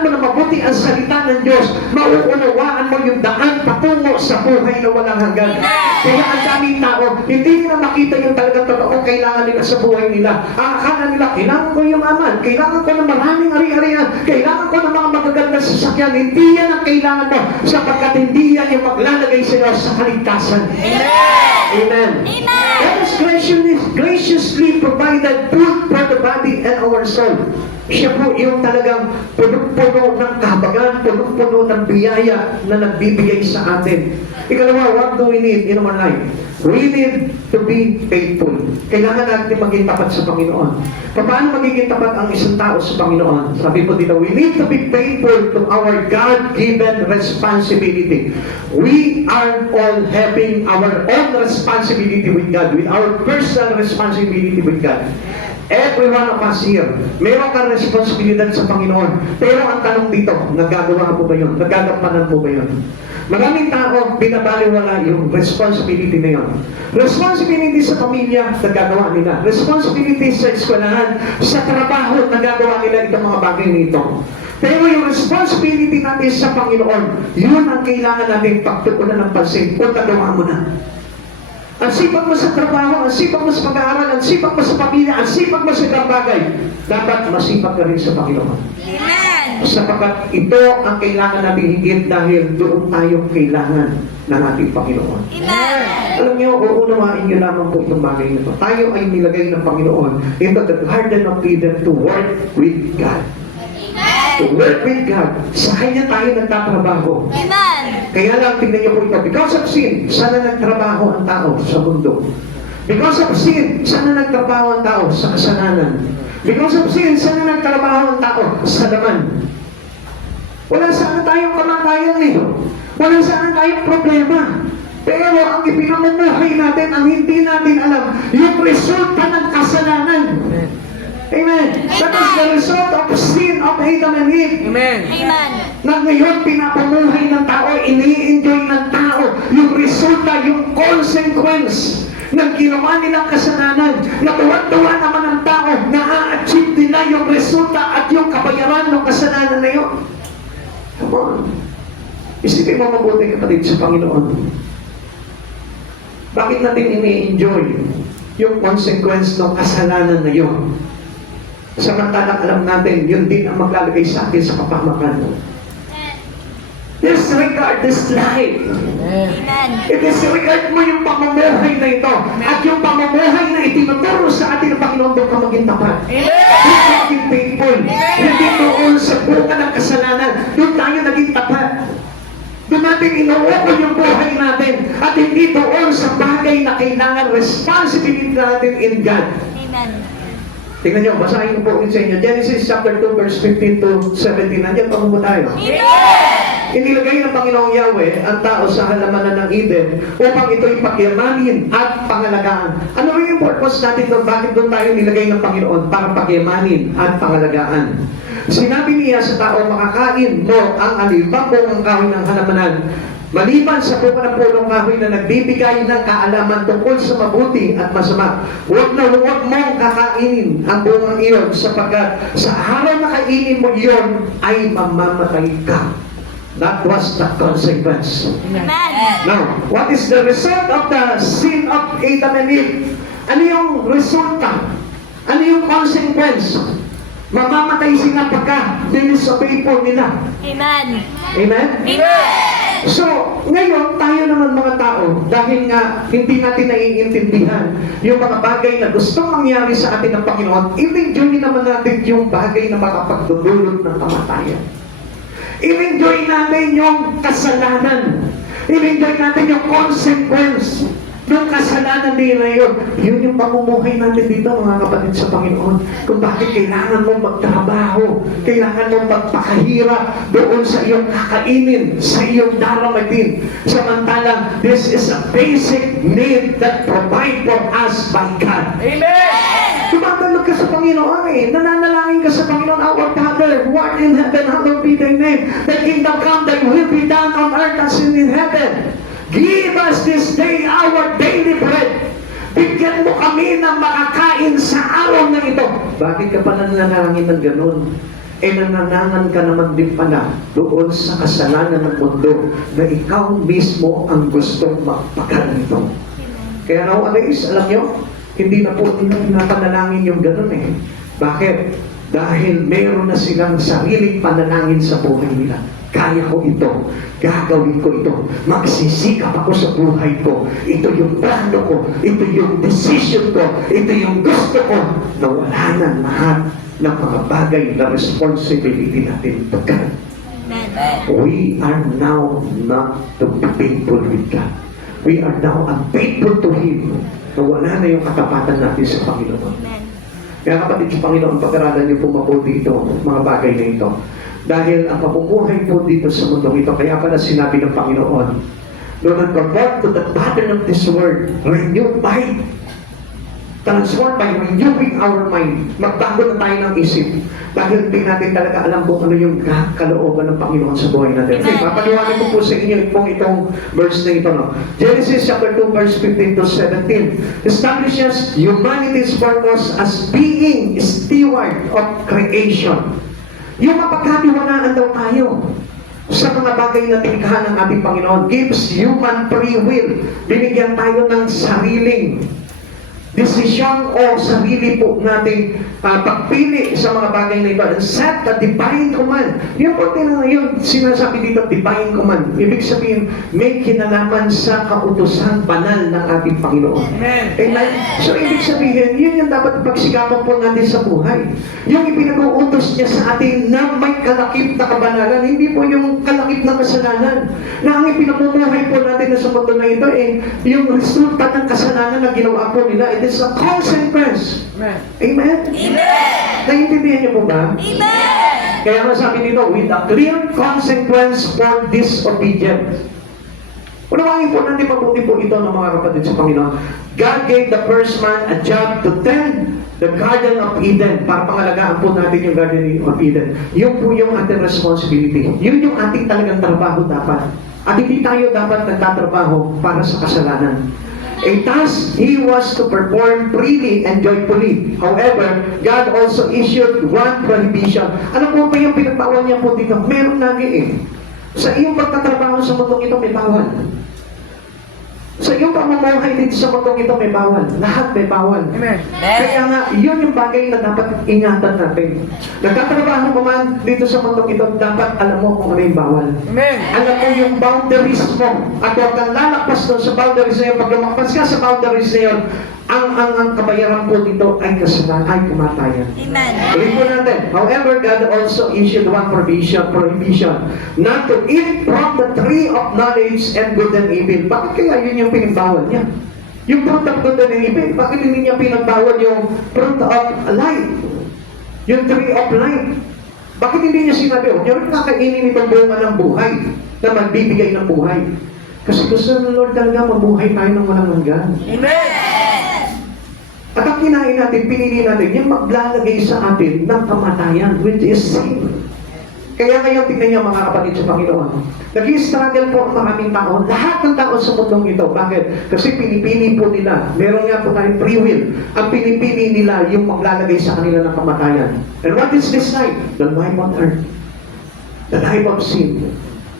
mo na mabuti ang salita ng Diyos, mauunawaan mo yung daan patungo sa buhay na walang hanggan. Kaya ang daming tao, hindi nila makita yung talagang totoong kailangan nila sa buhay nila. Ang akala nila, kailangan ko yung aman, kailangan ko ng maraming ari-arian, kailangan ko ng mga magaganda ng sasakyan, hindi yan ang kailangan mo sapagkat hindi yan yung maglalagay sa iyo sa kaligtasan. Amen. God has graciously provided food for the body and our soul. Siya po yung talagang punong-puno ng kahabagan, punong-puno ng biyaya na nagbibigay sa atin. Ikalawa, what do we need in our life? We need to be faithful. Kailangan natin maging tapat sa Panginoon. Paano magiging tapat ang isang tao sa Panginoon? Sabi po dito, we need to be faithful to our God-given responsibility. We are all having our own responsibility with God, with our personal responsibility with God. Every one of us here, meron kang responsibilidad sa Panginoon. Pero ang tanong dito, nagagawa mo ba yun? Nagagampanan mo ba yun? Maraming tao, binabaliwala yung responsibility na yun. Responsibility sa pamilya, nagagawa nila. Responsibility sa eskwelahan, sa trabaho, nagagawa nila itong mga bagay nito. Pero yung responsibility natin sa Panginoon, yun ang kailangan natin pagtuunan ng pansin. Kung nagawa mo na. Ang sipag mo sa trabaho, ang sipag mo sa pag-aaral, ang sipag mo sa pamilya, ang sipag mo sa ibang bagay, dapat masipag ka rin sa Panginoon. Amen. Sapagkat ito ang kailangan natin higit dahil doon tayo kailangan ng ating Panginoon. Amen. Alam niyo, uunawain niyo lamang po itong bagay nito. Tayo ay nilagay ng Panginoon into the Garden of Eden to work with God. To work with God. Sa Kanya tayo nagtatrabaho. Amen. Kaya lang, tingnan niyo po ito. Because of sin, sana nagtrabaho ang tao sa mundo. Because of sin, sana nagtrabaho ang tao sa kasalanan. Because of sin, sana nagtrabaho ang tao sa laman. Wala sana tayong kamatayan eh. Wala sana tayong problema. Pero ang ipinamumuhay natin, ang hindi natin alam, yung resulta ng kasalanan. Amen. That is the result of sin of Adam and Eve. Amen. Amen. Na ngayon pinapamuhay ng tao, ini-enjoy ng tao yung resulta, yung consequence ng ginawa nilang kasalanan. Natuwa-tuwa naman ang tao, na-achieve nila yung resulta at yung kabayaran ng kasalanan na yun. Come on. Isipin mo mabuti kapatid sa Panginoon. Bakit natin ini-enjoy yung consequence ng kasalanan na yun? Samantalang alam natin, yun din ang maglalagay sa atin sa kapahamakan. Disregard this life. Amen. I-disregard mo yung pamumuhay na ito. At yung pamumuhay na itinuturo sa atin ng Panginoon, doon ka maging tapat. Doon ka maging faithful. Hindi doon sa bunga ng kasalanan. Doon tayo naging tapat. Doon natin inuukol yung buhay natin. At hindi doon sa bagay na kailangan responsibility natin in God. Amen. Tingnan nyo, basahin ko po sa inyo. Genesis chapter 2 verse 15 to 17. Nandiyan pa mo tayo. Inilagay ng Panginoong Yahweh ang tao sa halamanan ng Eden upang ito'y pagyamanin at pangalagaan. Ano yung purpose natin doon? Bakit doon tayo nilagay ng Panginoon? Para pagyamanin at pangalagaan. Sinabi niya sa tao, makakain mo ang alimbabong ang kahoy ng halamanan. Maliban sa bunga ng pulong kahoy na nagbibigay ng kaalaman tungkol sa mabuti at masama, huwag mong kakainin ang bungang iyon sapagkat sa araw na kainin mo iyon ay mamamatay ka. That was the consequence. Amen. Now, what is the result of the sin of Adam and Eve? Ano yung resulta? Ano yung consequence? Mamamatay sila pagka dinisobey po nila. Amen. Amen? So, ngayon, tayo naman mga tao, dahil nga hindi natin naiintindihan yung mga bagay na gustong mangyari sa atin ng Panginoon, i-enjoy naman natin yung bagay na makapagdudulot ng kamatayan. I-enjoy natin yung kasalanan. I-enjoy natin yung consequence ng kasalanan nila yun. Yun yung pamumuhay natin dito, mga kapatid sa Panginoon. Kung bakit kailangan mong magtrabaho, kailangan mong magpakahirap doon sa iyong kakainin, sa iyong daramatin. Samantalang, this is a basic need that provide for us by God. Amen. Tumatalog ka sa Panginoon eh. Nananalangin ka sa Panginoon, Our Father, who art in heaven, hallowed be thy name. Thy kingdom come, thy will be done on earth as in heaven. Give us this day our daily bread. Bigyan mo kami ng makakain sa araw na ito. Bakit ka pa nananalangin ng ganun? Eh nananangan ka naman din pala doon sa kasalanan ng mundo na ikaw mismo ang gustong magpaganito. Kaya nowadays, alam nyo, hindi na po napanalangin yung ganun eh. Bakit? Dahil meron na silang sariling panalangin sa buhay nila. Kaya ko ito. Gagawin ko ito. Magsisikap ako sa buhay ko. Ito yung plano ko. Ito yung decision ko. Ito yung gusto ko. Na wala na lahat ng mga bagay na responsibility natin to God. Amen. We are now not to be faithful with God. We are now unfaithful to Him. Na wala na yung katapatan natin sa Panginoon. Amen. Kaya kapatid sa Panginoon, pag-aralan niyo po mabuti ito, mga bagay na ito. Dahil ang pamumuhay po dito sa mundong ito, kaya pala sinabi ng Panginoon, "Do not conform to the pattern of this world, renewed by, transformed by renewing our mind." Magbago na tayo ng isip. Dahil hindi natin talaga alam kung ano yung kalooban ng Panginoon sa buhay natin. Okay, papaliwanag ko po sa inyo itong verse na ito. No? Genesis chapter 2, verse 15 to 17 establishes humanity's purpose as being steward of creation. Yung mapagkatiwalaan daw tayo sa mga bagay na tinikha ng ating Panginoon gives human free will. Binigyan tayo ng sariling desisyon o sarili po nating pagpili sa mga bagay na ito and set the divine command. Yung po yung sinasabi dito, divine command. Ibig sabihin, may kinalaman sa kautusan banal ng ating Panginoon. Amen. So, ibig sabihin, yun yung dapat pagsikapan po natin sa buhay. Yung ipinag-uutos niya sa atin na may kalakip na kabanalan, hindi po yung kalakip na kasalanan. Na ang ipinamumuhay po natin na sa mundo na ito, yung resulta ng kasalanan na ginawa po nila, it is a consequence. Amen? Amen. Naiintindihan niyo po ba? Amen. Kaya nga sabi dito, with a clear consequence for disobedience. Unawangin po natin mabuti po ito ng mga kapatid sa Panginoon. God gave the first man a job to tend the Garden of Eden. Para pangalagaan po natin yung Garden of Eden. Yun po yung ating responsibility. Yun yung ating talagang trabaho dapat. At hindi tayo dapat nagtatrabaho para sa kasalanan. A task he was to perform freely and joyfully. However, God also issued one prohibition. Ano po ba yung pinagbawal niya po dito? Meron lagi Sa iyong pagtatrabaho sa mundong ito, may bawal. Sa iyong pamumuhay dito sa mundong ito, may bawal. Lahat may bawal. Amen. Kaya nga, yun yung bagay na dapat ingatan natin. Nagtatrabaho mo man dito sa mundong ito, dapat alam mo kung ano yung bawal. Amen. Alam mo yung boundaries mo. At huwag kang lalakpas doon sa boundaries na yun. Pag lumagpas ka sa boundaries na yun, ang kabayaran po dito ay kasalanan, ay kamatayan. Amen. Ulit po natin. However, God also issued one prohibition not to eat from the tree of knowledge and good and evil. Bakit kaya yun yung pinagbawal niya? Yung fruit of good and evil, bakit hindi niya pinagbawal yung fruit of life? Yung tree of life. Bakit hindi niya sinabi, huwag niyo rin kakainin itong bunga ng buhay na magbibigay ng buhay? Kasi gusto ng Lord talaga mabuhay tayo ng walang hanggan. Amen. At ang kinain natin, pinili natin, yung maglalagay sa atin ng kamatayan, which is sin. Kaya ngayon, tingnan niyo mga kapatid sa Panginoon. Nag-i-struggle po ang maraming tao. Lahat ng tao sa mundong ito. Bakit? Kasi pinipili po nila. Meron nga po tayong free will. Ang pinipili nila yung maglalagay sa kanila ng kamatayan. And what is this life? The life on earth. The life of sin.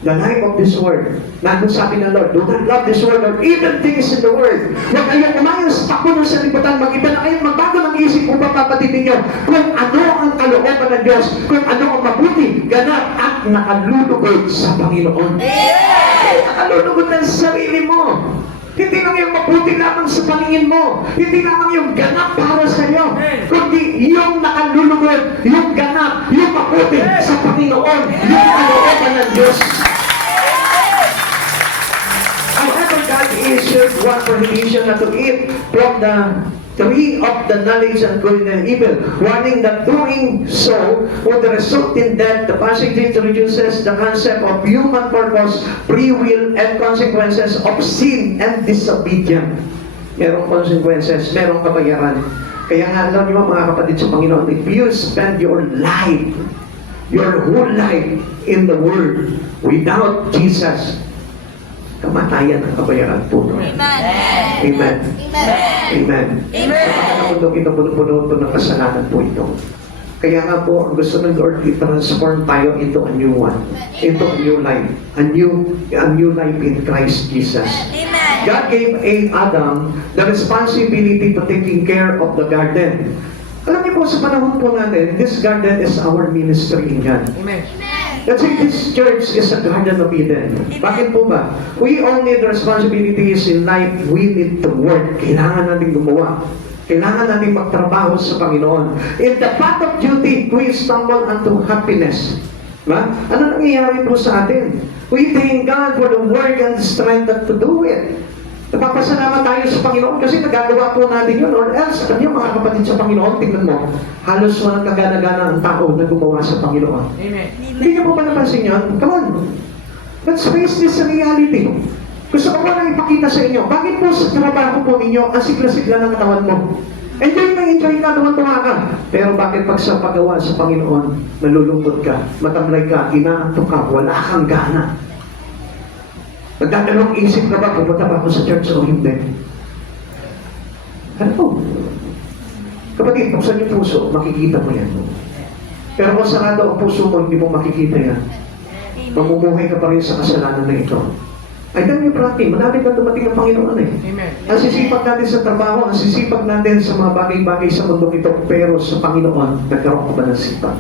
The life of this world. Nandun sabi ng Lord, do not love this world or even things in the world. Huwag kayong umayos ako ng salibutan. Mag-iba na kayong magbago ng isip upang papatidin nyo kung ano ang kalooban ng Diyos, kung ano ang mabuti, ganap at nakalulugod sa Panginoon. Nakalulugod ng sarili mo. Hindi lang yung mabuti lamang sa paningin mo. Hindi lamang yung ganap para sa iyo. Kundi yung nakalulugod, yung ganap, yung mabuti sa Panginoon. Yung kalooban ng Diyos. However, God issued one prohibition not to eat from the tree of the knowledge of good and evil, warning that doing so would result in death. The passage introduces the concept of human purpose, free will, and consequences of sin and disobedience. Merong consequences, merong kabayaran. Kaya nga, alam niyo mga kapatid sa Panginoon, if you spend your life, your whole life in the Word without Jesus, kamatayan ang kabayaran po. Amen. Amen. Amen. Amen. Sa mundong ito, puno-puno po ng kasalanan po ito. Kaya nga po, ang gusto ng Lord, i-transform tayo into a new one. Into a new life. A new life in Christ Jesus. Amen. God gave Adam the responsibility to taking care of the garden. Alam niyo po po sa panahon po natin, this garden is our ministry in God. Amen. Let's say this church is a garden of Eden. Bakit po ba? We all need responsibilities in life. We need to work. Kailangan natin gumawa. Kailangan natin magtrabaho sa Panginoon. In the path of duty, we stumble unto happiness. Diba? Ano nangyayari po sa atin? We thank God for the work and the strength to do it. Napapasalamat tayo sa Panginoon kasi nagagawa po natin yun. Or else, ano yung mga kapatid sa Panginoon, tingnan mo, halos walang kagana-gana ang tao na gumawa sa Panginoon. Amen. Hindi niyo po ba napansin yun? Come on. Let's face this reality. Gusto ko po lang ipakita sa inyo, bakit po sa trabaho po ninyo, ang sigla-sigla ng katawan mo? Enjoy na enjoy ka, tuwan-tuwa ka. Pero bakit pag sa paggawa sa Panginoon, nalulungkot ka, matamlay ka, inaantok ka, wala kang gana? Nagdadalawang isip ka ba, pupunta ba ako sa church o hindi? Ano po? Kapatid, buksan yung puso, makikita mo yan. Pero kung sarado ang puso mo, hindi mo makikita yan. Mamumuhay ka pa rin sa kasalanan na ito. I tell you, Prati, malapit na dumating ang Panginoon eh. Amen. Ang sisipag natin sa trabaho, ang sisipag natin sa mga bagay-bagay sa mundo ito, pero sa Panginoon, nagkaroon ka ba ng sipag?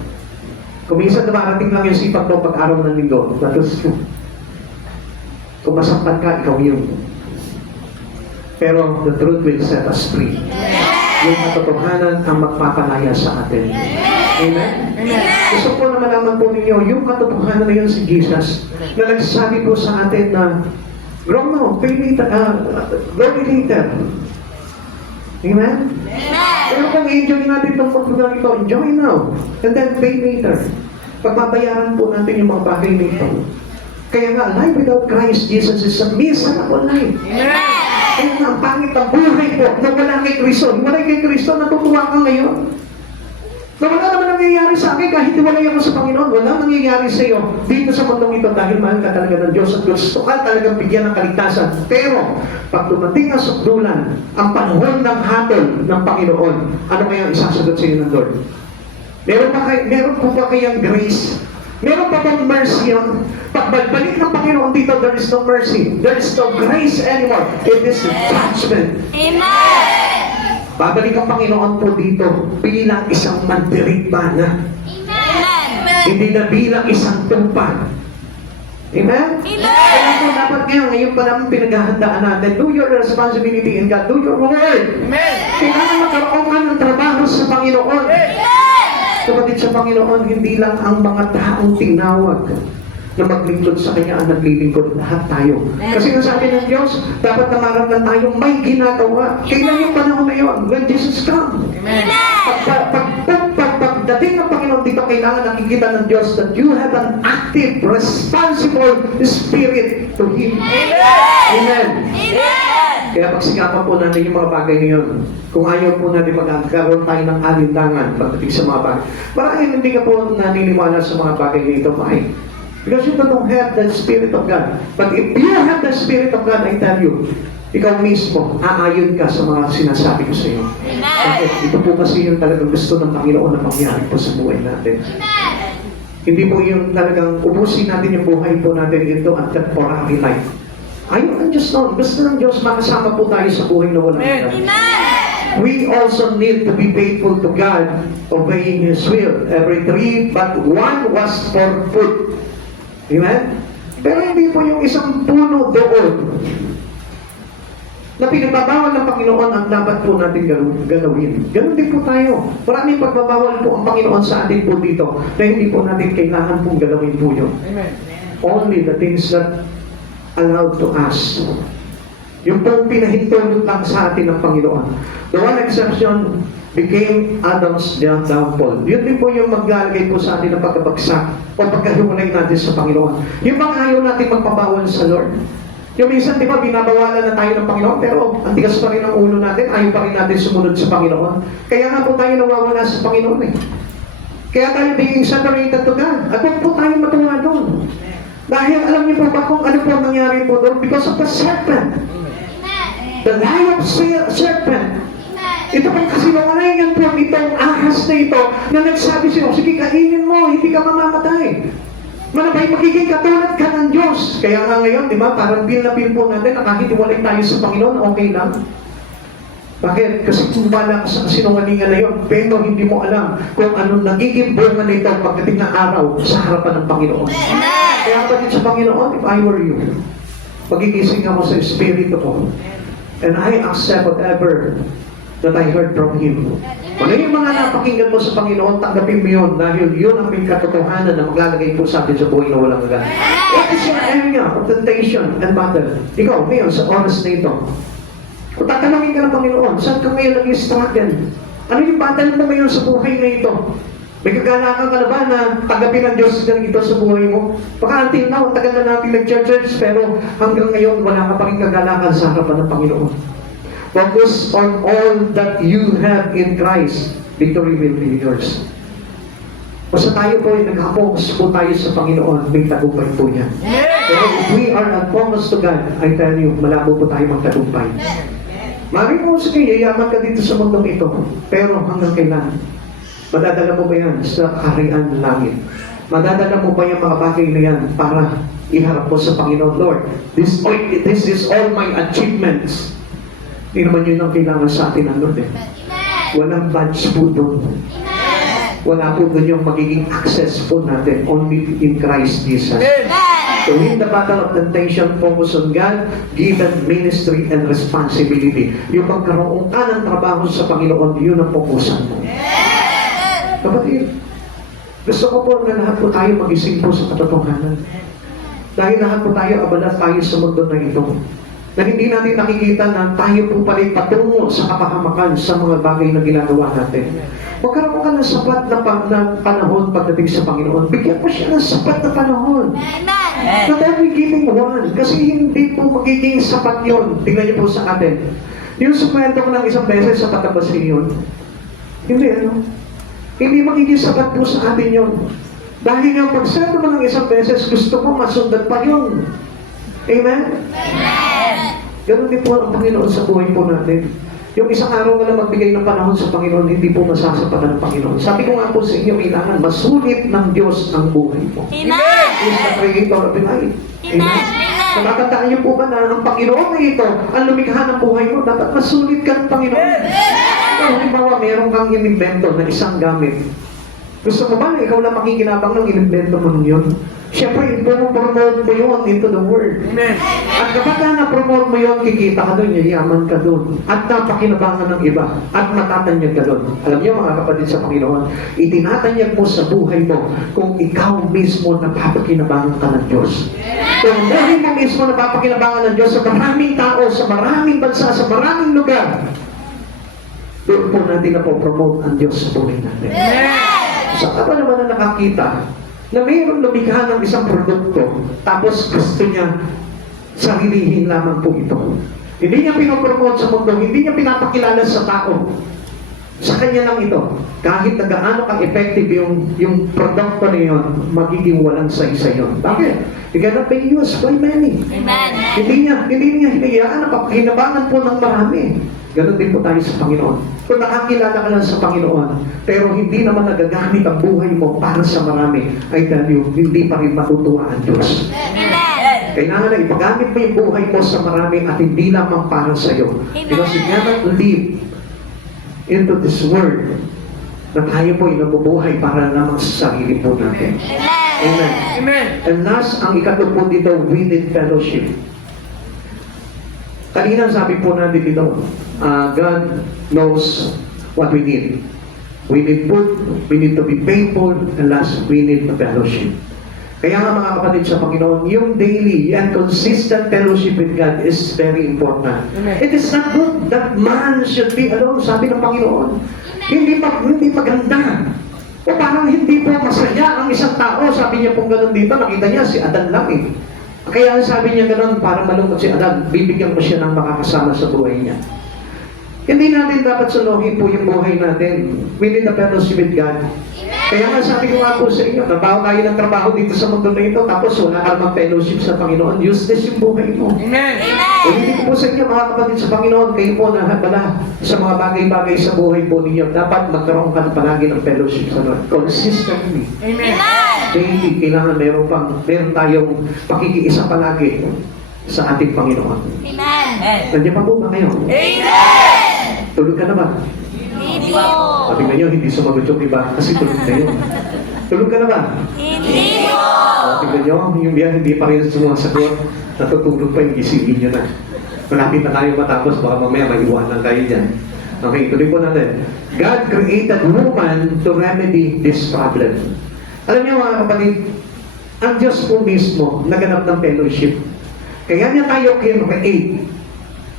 Kung minsan dumarating lang yung sipag mo pag-araw ng linggo, tapos kung masaktan ka, ikaw yun. Pero the truth will set us free. Yung katotohanan ang magpapalaya sa atin. Amen? Gusto ko na malaman po ninyo, yung katotohanan na yun si Jesus, na nagsasabi po sa atin na, grow now, pay later, glory later. Amen? Pero kung enjoy natin itong pagpunan ito, enjoy now, and then pay later. Pagbabayaran po natin yung mga bagay nito. Kaya nga, life without Christ Jesus is a miserable life. Kaya nga, ang pangit ang buhay po na wala kay Kristo. Wala kay Kristo, natutuwa ka ngayon. Na wala naman nangyayari sa akin kahit walay ako sa Panginoon. Wala nangyayari sa iyo dito sa mundong ito dahil mahal ka talaga ng Diyos at gusto ka talagang bigyan ng kaligtasan. Pero, pag dumating ang sukdulan, ang panahon ng hatol ng Panginoon, ano kaya ang isasagot sa iyo ng Lord? Meron po ba kayang grace? Meron pa bang mercy yun? Pagbalik ng Panginoon dito, there is no mercy. There is no grace anymore. It is judgment. Amen. Babalik ang Panginoon po dito bilang isang mandirigmana. Amen. Hindi na bilang isang tumpa. Amen? Kaya po dapat ngayon pa naman pinaghahandaan natin, do your responsibility in God, do your word. Amen. Kailangan magkaroon ka ng trabaho sa Panginoon. Kapatid sa Panginoon, hindi lang ang mga taong tinawag na maglingkod sa Kanya ang naglilingkod, lahat tayo. Kasi nga sabi ng Diyos, dapat namaramdaman tayong may ginagawa. Kailan yung panahon na yun? When Jesus come. Amen. Pagdating ng Panginoon dito, kailangan nakikita ng Diyos that you have an active, responsible spirit to Him. Amen. Kaya pagsikapan po natin yung mga bagay na yun. Kung ayaw po natin magkakaroon tayo ng alinlangan pagdating sa mga bagay. Marahil hindi ka po naniniwala sa mga bagay na ito. Why? Because you don't have the Spirit of God. But if you have the Spirit of God, I tell you, ikaw mismo, aayon ka sa mga sinasabi ko sa iyo. Bakit? Ito po kasi yung talagang gusto ng Panginoon na mangyari po sa buhay natin. Hindi po yung talagang ubusin natin yung buhay po natin ito at temporary life. Ayaw ang Diyos noon. Gusto ng Diyos makasama po tayo sa buhay na walang hanggan. We also need to be faithful to God, obeying His will. Every three, but one was for food. Amen? Pero hindi po yung isang puno doon na pinagbabawal ng Panginoon ang dapat po natin galawin. Ganun din po tayo. Maraming pagbabawal po ang Panginoon sa atin po dito na hindi po natin kailangan pong galawin po yun. Amen. Only the things that allowed to us. Yung pong pinahintulot lang sa atin ng Panginoon. The one exception became Adam's downfall. Yun din po yung maglalagay po sa atin ng pagkabagsak o pagkahiwalay natin sa Panginoon. Yung mga ayaw natin magpabawal sa Lord. Yung minsan, di ba, binabawalan na tayo ng Panginoon, pero ang tigas pa rin ang ulo natin, ayaw pa rin natin sumunod sa Panginoon. Kaya nga po tayo nawawala sa Panginoon eh. Kaya tayo being separated to God. At huwag po tayo matuwa doon. Dahil alam niyo po ba kung ano po ang nangyari po doon? Because of the serpent. The lie of serpent. Ito pong kasinungalingan po itong ahas na ito na nagsabi sa'yo, sige kainin mo, hindi ka mamamatay. Manabay magiging katulad ka ng Diyos. Kaya nga ngayon, di ba, parang bil na bil po natin na kahit iwalay tayo sa Panginoon, okay lang. Bakit? Kasi kumala ka sa kasinungalingan na yun, pero hindi mo alam kung anong nagiging bunga nito pagdating ng araw sa harapan ng Panginoon. Kaya kapatid sa Panginoon, if I were you, magigising ako sa Espiritu ko, and I accept whatever that I heard from Him. Ano yung mga napakinggan mo sa Panginoon, tanggapin mo yun dahil yun ang may katotohanan na maglalagay po sa atin sa buhay na walang hanggan. What is your area of temptation and battle? Ikaw, ngayon, sa oras na ito, kung tatanungin ka ng Panginoon, saan ka ngayon nag-struggle? Ano yung battle mo ngayon sa buhay na ito? May kagalakan ka na ba na tanggapin ng Diyos ng ito sa buhay mo? Baka until now, tagal na natin nag-church, pero hanggang ngayon, wala ka pa rin kagalakan sa harapan ng Panginoon. Focus on all that you have in Christ. Victory will be yours. Basta tayo po ay nag-focus po tayo sa Panginoon, may tagumpay po yan. Pero if we are not focused to God, I tell you, malabo po tayo magtagumpay. Mari mo sige, yayaman ka dito sa mundong ito, pero hanggang kailan? Madadala mo ba yan sa kaharian ng langit? Madadala mo ba yung mga bagay na yan para iharap mo sa Panginoon, Lord? This is all my achievements. Hindi naman yun ang kailangan sa atin ng Lord. Walang badge po doon. Wala po doon yung magiging access po natin only in Christ Jesus. So in the battle of temptation, focus on God, given ministry and responsibility. Yung pagkaroon ka ng trabaho sa Panginoon, yun ang focusan mo. Kapatid, gusto ko po na lahat po tayo magising po sa katotohanan. Dahil lahat po tayo, abala tayo sa mundo na ito. Na hindi natin nakikita na tayo po pala patungo sa kapahamakan sa mga bagay na ginagawa natin. Magkaroon ka ng sapat na panahon pagdating sa Panginoon. Bigyan mo siya ng sapat na panahon. Not every giving one. Kasi hindi po magiging sapat yun. Tingnan niyo po sa atin. Yung sumwento ko ng isang beses sa patabasin yun. Hindi, ano? Hindi magiging sapat po sa atin yun. Dahil yung pagsweldo mo ng isang beses, gusto mo masundan pa yun. Amen? Ganun din po ang Panginoon sa buhay po natin. Yung isang araw ka lang magbigay ng panahon sa Panginoon, hindi po masasapatan ng Panginoon. Sabi ko nga po sa inyo, kailangan masulit ng Diyos ang buhay mo. Amen! He is the creator of the night. Amen? Natatandaan niyo po ba na ang Panginoon na ito, ang lumikha ng buhay mo, dapat masulit ka ng Panginoon. Kung halimbawa, meron kang inimbento na isang gamit. Gusto mo ba na ikaw lang makikinabang ng inimbento mo yun? Siyempre, ipopromote mo yun into the world. Amen. At kapag na-promote mo yun, kikita ka doon, yayaman ka doon. At napakinabangan ng iba. At matatanyag ka doon. Alam niyo mga kapatid sa Panginoon, itinatanyag mo sa buhay mo kung ikaw mismo napapakinabangan ka ng Diyos. Kung buhay mo mismo napapakinabangan ng Diyos sa maraming tao, sa maraming bansa, sa maraming lugar, doon po natin napopromote ang Diyos sa buhay natin. Saan ka ba naman na nakakita na mayroong lumikha ng isang produkto, tapos gusto niya sarilihin lamang po ito. Hindi niya pinopromote sa mundo, hindi niya pinapakilala sa tao. Sa kanya lang ito. Kahit na gaano ka-effective yung produkto na yun, magiging walang saysay yun. Bakit? It cannot be used by many. Amen! Hindi niya hinayaan na papakinabangan po ng marami. Ganon din po tayo sa Panginoon. Kung nakakilala ka lang sa Panginoon, pero hindi naman nagagamit ang buhay mo para sa marami, I tell you, hindi pa rin matutuwa ang Diyos. Amen! Kailangan na ipagamit mo yung buhay mo sa marami at hindi lamang para sa iyo. Because you cannot live into this world na tayo po inabubuhay para lamang sa sarili po natin. Amen. Amen. And last, ang ikatlo po dito, we need fellowship. Kanina sabi po natin dito, God knows what we need. We need food, we need to be faithful, and last, we need the fellowship. Kaya nga mga kapatid sa Panginoon, yung daily and consistent fellowship with God is very important. Amen. It is not good that man should be alone, sabi ng Panginoon. Hindi maganda. O parang hindi po masaya ang isang tao, sabi niya po gano'n dito, nakita niya si Adan lang eh. Kaya sabi niya gano'n, parang malungkot si Adan, bibigyan ko siya ng makakasama sa buhay niya. Hindi natin dapat suluhin po yung buhay natin. We need a fellowship with God. Kaya nga sabi ko nga po sa inyo, trabaho tayo ng trabaho dito sa mundo na ito, tapos wala ka namang fellowship sa Panginoon, useless yung buhay mo. Amen. Ulitin ko po sa inyo mga kapatid sa Panginoon, kayo po nahabala sa mga bagay-bagay sa buhay po ninyo, dapat magkaroon ka na palagi ng fellowship sa Lord. Consistently. Amen. Daily, kailangan meron tayong pakikiisa palagi sa ating Panginoon. Amen! Nandiyan pa po ba kayo? Amen! Tulog ka na ba? Hindi po. Sabi nga nyo, hindi sumagot yung iba kasi tulog na yun. Tulog ka na ba? Hindi po. Tingnan nyo, yung biya hindi pa rin sumasagot. Natutulog pa yung gisingin nyo na. Malapit na tayo matapos, baka mamaya maiwanan tayo dyan. Okay, tuloy po natin. God created woman to remedy this problem. Alam niyo mga kapatid, ang Diyos po mismo naganap ng fellowship. Kaya niya tayo create.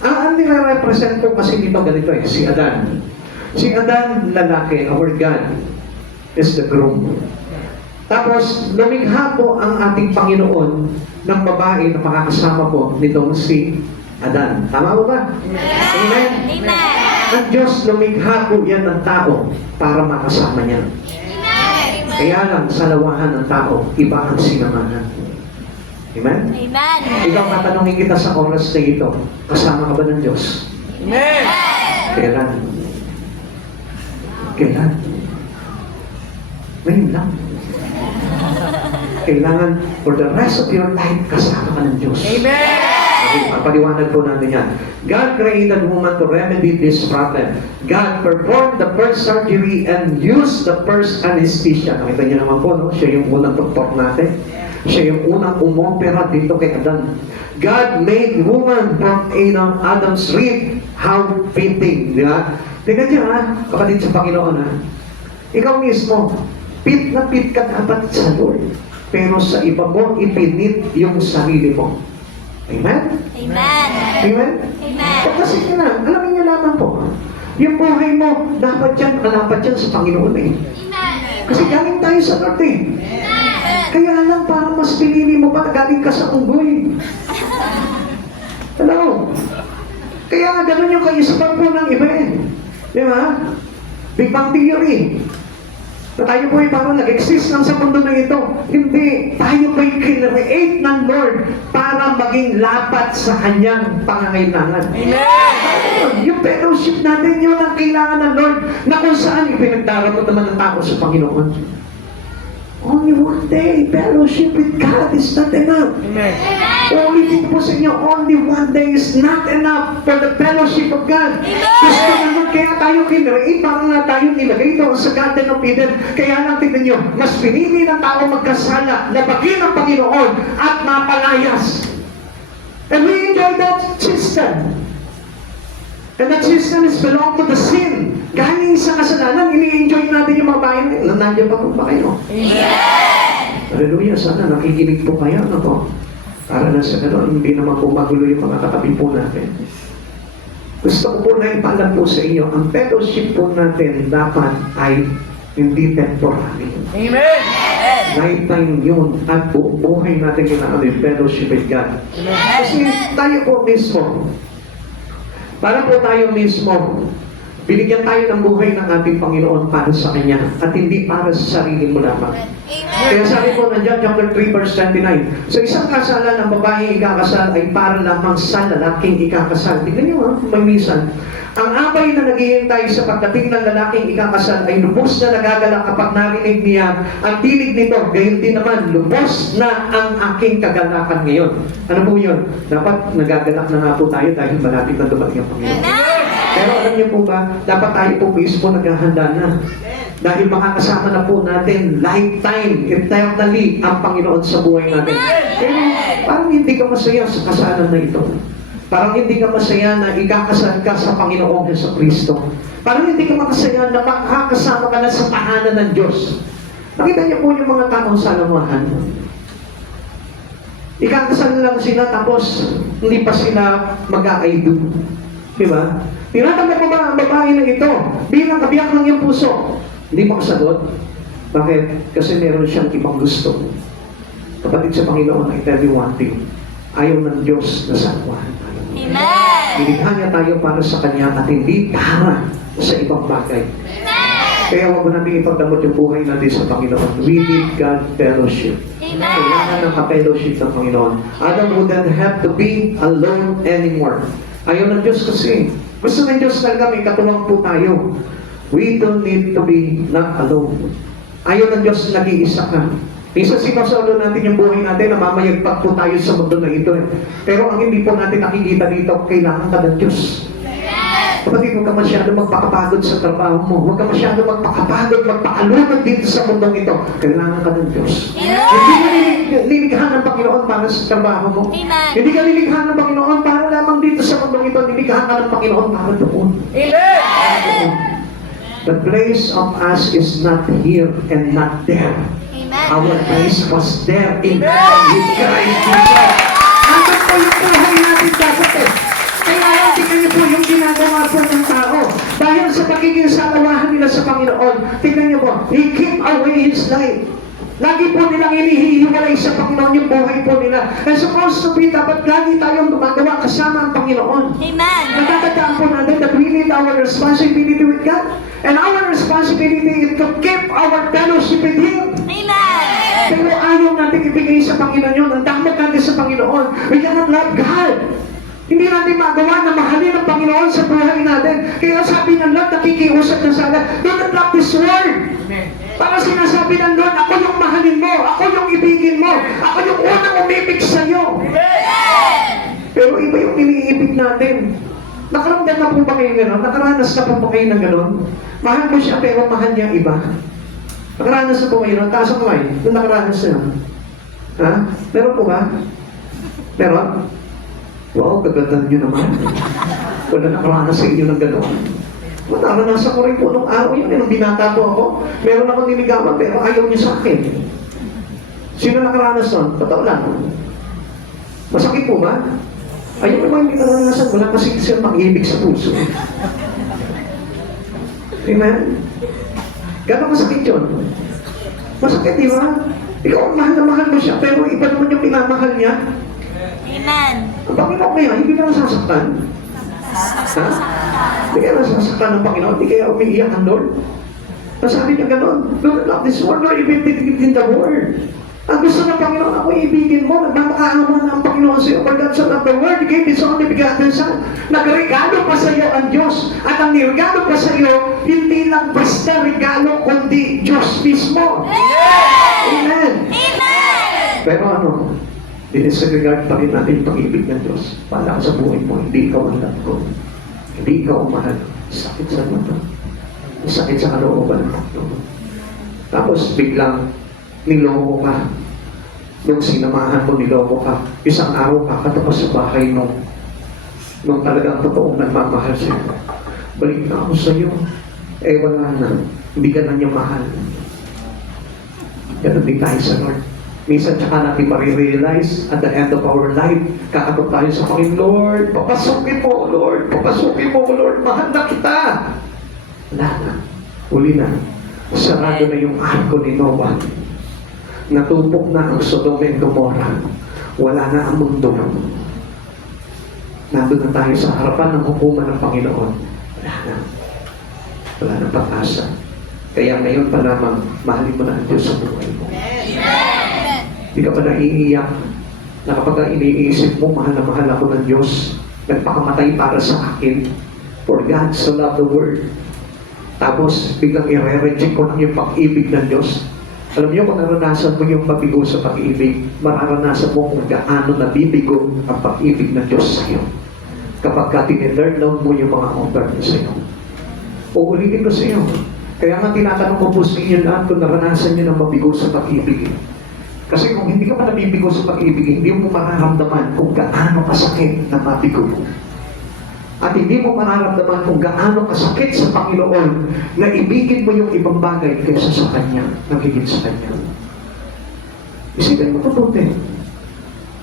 Ang nire-represent po kasi dito ganito si Adan. Si Adan, lalaki, our God, is the groom. Tapos, lumikha po ang ating Panginoon ng babae na makakasama po nitong si Adan. Tama po ba? Amen? Amen. Ang Diyos lumikha po yan ng tao para makasama niya. Kaya lang, sa lawahan ng tao, iba ang sinamahan. Amen? Amen. Ikaw, tatanungin kita sa oras na ito, kasama ka ba ng Diyos? Amen. Kailan? Kailan? Ngayon lang. Kailangan for the rest of your life, kasama ka ng Diyos. Amen. Okay, papaliwanag po natin yan. God created woman to remedy this problem. God performed the first surgery and used the first anesthesia. Nakita niyo naman po, no? Siya yung unang doktor natin. Siya yung unang umopera dito kay Adan. God made woman from Adam's rib. How fitting, di ba? Tingnan niyo ha, kapatid sa Panginoon ha. Ikaw mismo, fit na fit ka dapat sa Lord. Pero sa iba mo, ipinit yung sarili mo. Amen? Amen. Amen? Amen. O kasi yun na, alamin niyo lamang po. Yung buhay mo, dapat yan, alapat yan sa Panginoon eh. Kasi galing tayo sa Lord eh. Kaya lang, parang mas pinili mo pa, galing ka sa unggoy. Hello? Kaya nga, ganun yung kaisipan po ng iba eh. Di ba? Big Bang Theory. Na tayo po ay parang nag-exist lang sa mundo na ito. Hindi. Tayo po ay kinreate ng Lord para maging lapat sa kanyang pangangailangan. Amen. Yung fellowship natin, yun ang kailangan ng Lord na kung saan ipinagdarapot naman ng tao sa Panginoon. Only one day, fellowship with God is not enough. Amen. Only dito po sa inyo, only one day is not enough for the fellowship of God. Gusto naman kaya tayo kinreate, parang nga tayo nilagay ito sa Garden of Eden. Kaya lang tignan nyo, mas pinili ng tao magkasala, labagin ang Panginoon at mapalayas. And we enjoy that system. And that system is belong to the sin. Galing sa kasalanan, ini-enjoy natin yung mga bayan. Nandiyan pa po ba kayo? Hallelujah, sana nakikinig po kayo, ano po? Para na sa gano'n, hindi naman po magulo yung mga katabi po natin. Gusto ko po na ipaalam po sa inyo, ang fellowship po natin dapat ay hindi temporary. Amen. Lifetime yun at buong buhay natin kailangan yung fellowship with God. Kasi tayo po mismo, para po tayo mismo, binigyan tayo ng buhay ng ating Panginoon para sa Kanya at hindi para sa sarili mo lamang. Kaya sabi po nandiyan, chapter 3, verse 29, sa isang kasalan ng babaeng ikakasal ay para lamang sa lalaking ikakasal. Tignan niyo ha, may minsan. Ang abay na naghihintay sa pagdating ng lalaking ikakasal ay lubos na nagagalak kapag narinig niya ang tinig nito. Gayon din naman, lubos na ang aking kagalakan ngayon. Ano po yun? Dapat nagagalak na nga po tayo dahil malapit na dumating ang Panginoon. Pero alam niyo po ba, dapat tayo po mismo naghahanda na. Dahil makakasama na po natin lifetime, eternally, ang Panginoon sa buhay natin. Pero parang hindi ka masaya sa kasalan na ito. Parang hindi ka masaya na ikakasal ka sa Panginoong Jesucristo. Parang hindi ka makasaya na makakasama ka na sa tahanan ng Diyos. Nakita niyo po yung mga taong sa lamahan. Ikakasal lang sila tapos hindi pa sila mag-a-I-do. Diba? Tinatanggap mo ba ang babae na ito bilang kabiyak ng iyong puso? Hindi pa kasagot. Bakit? Kasi meron siyang ibang gusto. Kapatid sa Panginoon, I tell you one thing. Ayaw ng Diyos na sakuhan tayo. Amen. Nilikha niya tayo para sa Kanya at hindi para sa ibang bagay. Kaya huwag mo natin ipagdamot yung buhay natin sa Panginoon. We need God fellowship. Kailangan ng ka-fellowship ng Panginoon. Adam wouldn't have to be alone anymore. Ayaw ng Diyos kasi. Gusto ng Diyos talaga may katuwang po tayo. We don't need to be not alone. Ayaw ng Diyos nag-iisa ka. Minsan sinasolo natin yung buhay natin na mamayagpag po tayo sa mundo na ito. Pero ang hindi po natin nakikita dito, kailangan ka ng Diyos. Kapatid, huwag ka masyado magpakapagod sa trabaho mo. Huwag ka masyado magpakapagod, magpaalunod dito sa mundong ito. Kailangan ka ng Diyos. Hindi ka nilikha ng Panginoon para sa trabaho mo. Amen. Hindi ka nilikha ng Panginoon para lamang dito sa mundong ito. Nilikha ka ng Panginoon para doon. Amen. The place of us is not here and not there. Amen. Our place was there in heaven with Christ Jesus. Nandun po yung buhay natin dapat eh. Kaya lang, tingnan niyo po yung ginagawa po ng tao. Dahil sa pagiging salawahan nila sa Panginoon, tingnan niyo po, He keep away His life. Lagi po nilang inihihiwalay sa Panginoon yung buhay po nila. And supposed to be, dapat lagi tayong gumagawa kasama ang Panginoon. Amen. Nagtatandaan po natin that we need our responsibility with God. And our responsibility is to keep our fellowship with Him. Amen. Pero ayaw natin ibigay sa Panginoon yun. Ang damot natin sa Panginoon. We cannot love God. Hindi natin magawa na mahalin ang Panginoon sa buhay natin. Kaya sabi ng Lord, nakikiusap na sana, do not love this world. Para sinasabi ng Lord, ako yung mahalin mo, ako yung ibigin mo, ako yung unang umibig sa'yo. Pero iba yung iniibig natin. Nakaramdam na po ba kayo gano'n? Nakaranas na po ba kayo ng gano'n? Mahal mo siya pero mahal niya iba. Nakaranas na po kayo gano'n? Taas ang kamay. Nung nakaranas na. Ha? Meron po ba? Meron? Wow, kagandang nyo naman. Wala nakaranas sa inyo ng gano'n. Naranasan ko rin po nung araw yun. Nung binata po ako, meron akong niligawan pero ayaw niya sa akin. Sino nakaranas nun? Totoo lang. Masakit po ba? Ayaw naman hindi naranasan. Wala kasi siya mag-ibig sa puso. Amen? Gano'n masakit yun? Masakit, di ba? Ikaw ang mahal na mahal mo siya, pero iba naman yung pinamahal niya. Amen. Ang Panginoon kaya, hindi ka nasasaktan. Ha? Hindi kaya nasasaktan ng Panginoon, hindi kaya umiiyak ang Lord. Nasabi niya gano'n, do not love this world, nor even in the world. Ang gusto ng Panginoon, ako ibigin mo, nagmamakaawa na ang Panginoon sa iyo. For God so loved the world, He gave His only begotten Son. Nagregalo pa sa iyo ang Diyos. At ang nirregalo pa sa iyo, hindi lang basta regalo, kundi Diyos mismo. Amen. Amen. Pero ano, dinisregard pa rin natin yung pag-ibig ng Diyos. Pala sa buhay mo, hindi ikaw ang love ko. Hindi ikaw ang mahal. Sakit sa mundo. Sakit sa kalooban ng mundo. Tapos biglang niloko ka. Nung sinamahan mo, niloko ka. Isang araw kakatapas sa bahay nung talagang totoong nagmamahal siya. Balik na ako sa iyo. Eh wala na. Hindi ka na niya mahal. Ganun din tayo sa Lord. Minsan tsaka natin marirealize at the end of our life, kakatok tayo sa Panginoon, Lord, papasukin mo, Lord, papasukin mo, Lord, mahal na kita. Wala na. Uli na. Sarado na yung arko ni Noah. Natupok na ang Sodom and Gomorrah. Wala na ang mundo. Nandun na tayo sa harapan ng hukuman ng Panginoon. Wala na. Wala na pag-asa. Kaya ngayon pa lamang, mahalin mo na ang Diyos sa buhay mo. Hindi ka pa naiiyak na kapag iniisip mo, mahal na mahal ako ng Diyos. Nagpakamatay para sa akin. For God so loved the world. Tapos, biglang i-reject ko lang yung pag-ibig ng Diyos. Alam niyo, kung naranasan mo yung pabigo sa pag-ibig, mararanasan mo kung gaano nabibigo ang pag-ibig ng Diyos sa iyo. Kapag ka tiniturned down mo yung mga offer niya sa iyo. Uulitin ko sa iyo. Kaya nga tinatanong ko po sa inyo lahat kung naranasan niyo ng mabigo sa pag-ibig. Kasi kung hindi ka pa nabibigo sa pag-ibig, hindi mo mararamdaman kung gaano kasakit na mabigo mo. At hindi mo mararamdaman kung gaano kasakit sa Panginoon na ibigin mo yung ibang bagay kaysa sa Kanya, nagiging sa Kanya. Isipin mo mabuti.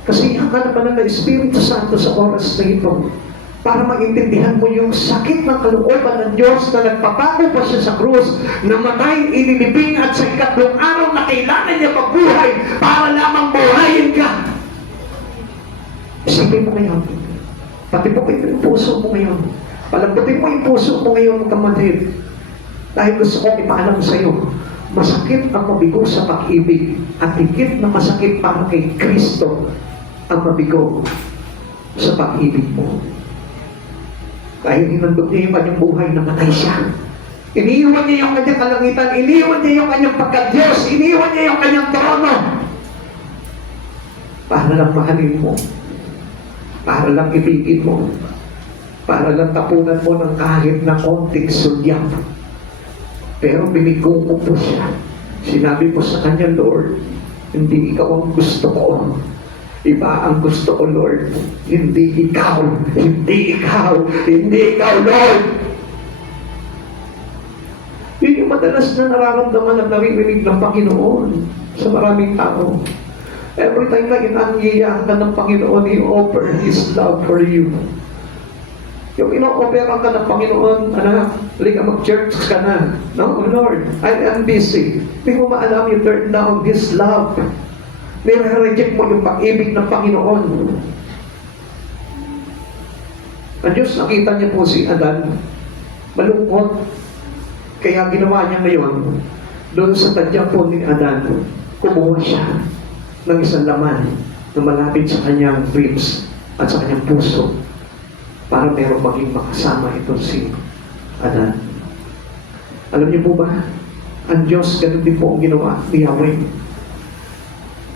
Kasi hanggang naman ng Espiritu Santo sa oras na ito para maintindihan mo yung sakit ng kalooban ng Diyos na nagpapago pa siya sa krus, namatay, inilibing at sa ikatlong araw na kailangan niya magbuhay para lamang buhayin ka. Isipin mo ngayon. Patipukin mo yung puso mo ngayon. Palambutin mo yung puso mo ngayon, kamatid. Dahil gusto kong ipaalam sa iyo, masakit ang mabigo sa pag-ibig at higit na masakit para kay Kristo ang mabigo sa pag-ibig mo. Dahil hinandog niya yung kanyang buhay, namatay siya. Iniiwan niya yung kanyang kalangitan, iniiwan niya yung kanyang pagka-Diyos, iniiwan niya yung kanyang trono. Para lang mahalin mo. Para lang ibigin mo. para lang tapunan mo ng kahit na konting sulyap. Pero binigo mo po siya. Sinabi mo sa kanya, Lord, hindi ikaw ang gusto ko. Iba ang gusto ko, Lord. Hindi ikaw, hindi ikaw, hindi ikaw, Lord. Yun yung madalas na nararamdaman at naririnig ng Panginoon sa maraming tao. Every time na inangiyahan ka ng Panginoon, He offer His love for you. Yung ino-operan ka ng Panginoon, anak, halika mag-church ka na. No, Lord, I am busy. Hindi mo maalam you turn down His love. Nire-reject mo yung pag-ibig ng Panginoon. Ang Diyos, nakita niya po si Adan, malungkot. Kaya ginawa niya ngayon, doon sa tadyang po ni Adan, kumuha siya ng isang laman na malapit sa kanyang ribs at sa kanyang puso para meron maging makasama ito si Adan. Alam niyo po ba, ang Diyos, ganun din po ang ginawa ni Yahweh.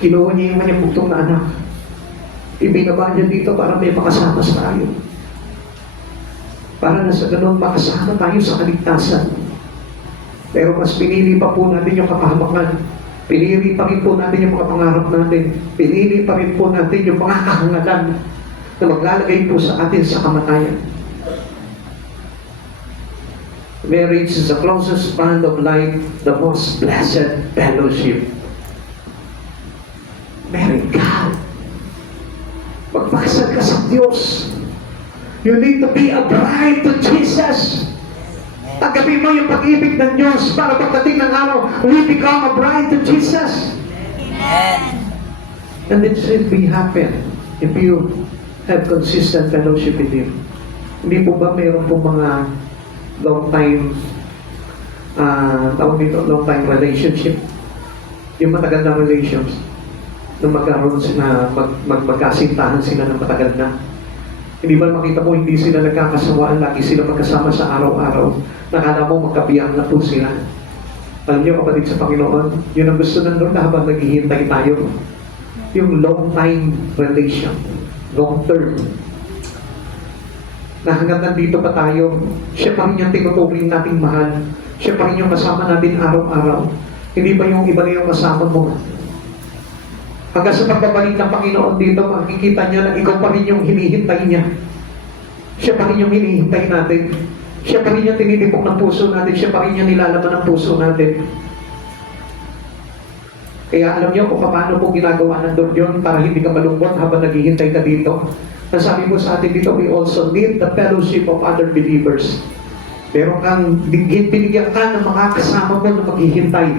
Kinuha niya yung kanyang bugtong na anak. Ibinaba niya dito para may makasama sa tayo. Para na sa ganun makasama tayo sa kaligtasan. Pero mas pinili pa po natin yung kapahamakan. Pinili pa rin po natin yung mga pangarap natin. Pinili pa rin po natin yung mga kahangalan na maglalagay po sa atin sa kamatayan. Marriage is the closest bond of life, the most blessed fellowship. Marry God. Magpakasal ka sa Diyos. You need to be a bride to Jesus. Tanggapin mo yung pag-ibig ng Diyos para pagdating ng araw, we become a bride to Jesus. Amen. And it should be happen if you have consistent fellowship with Him. Hindi po ba mayroon po mga long time tawag dito, long time relationship? Yung matagal na relations na magkaroon sila, magkasintahan sila ng matagal na. Hindi ba makita mo, hindi sila nagkakasawaan, lagi sila magkasama sa araw-araw. Nakala mo, magkabiyang na po sila. Alam niyo, kapatid sa Panginoon, yun ang gusto ng Lord habang naghihintay tayo. Yung long time relation, long term. Na hanggang nandito pa tayo, siya pa rin yung tinuturing nating mahal. Siya pa rin yung kasama natin araw-araw. Hindi ba yung iba na yung kasama mo? Hanggang sa pagbabalik ng Panginoon dito, makikita niya na ikaw pa rin yung hinihintay niya. Siya pa rin yung hinihintay natin. Siya pa rin yung tinitipok ng puso natin. Siya pa rin yung nilalaman ng puso natin. Kaya alam niyo kung paano po ginagawa ng Lord yun para hindi ka malungkot habang naghihintay ka dito. Nasabi mo sa atin dito, we also need the fellowship of other believers. Pero kang binigyan ka ng mga kasama mo na maghihintay.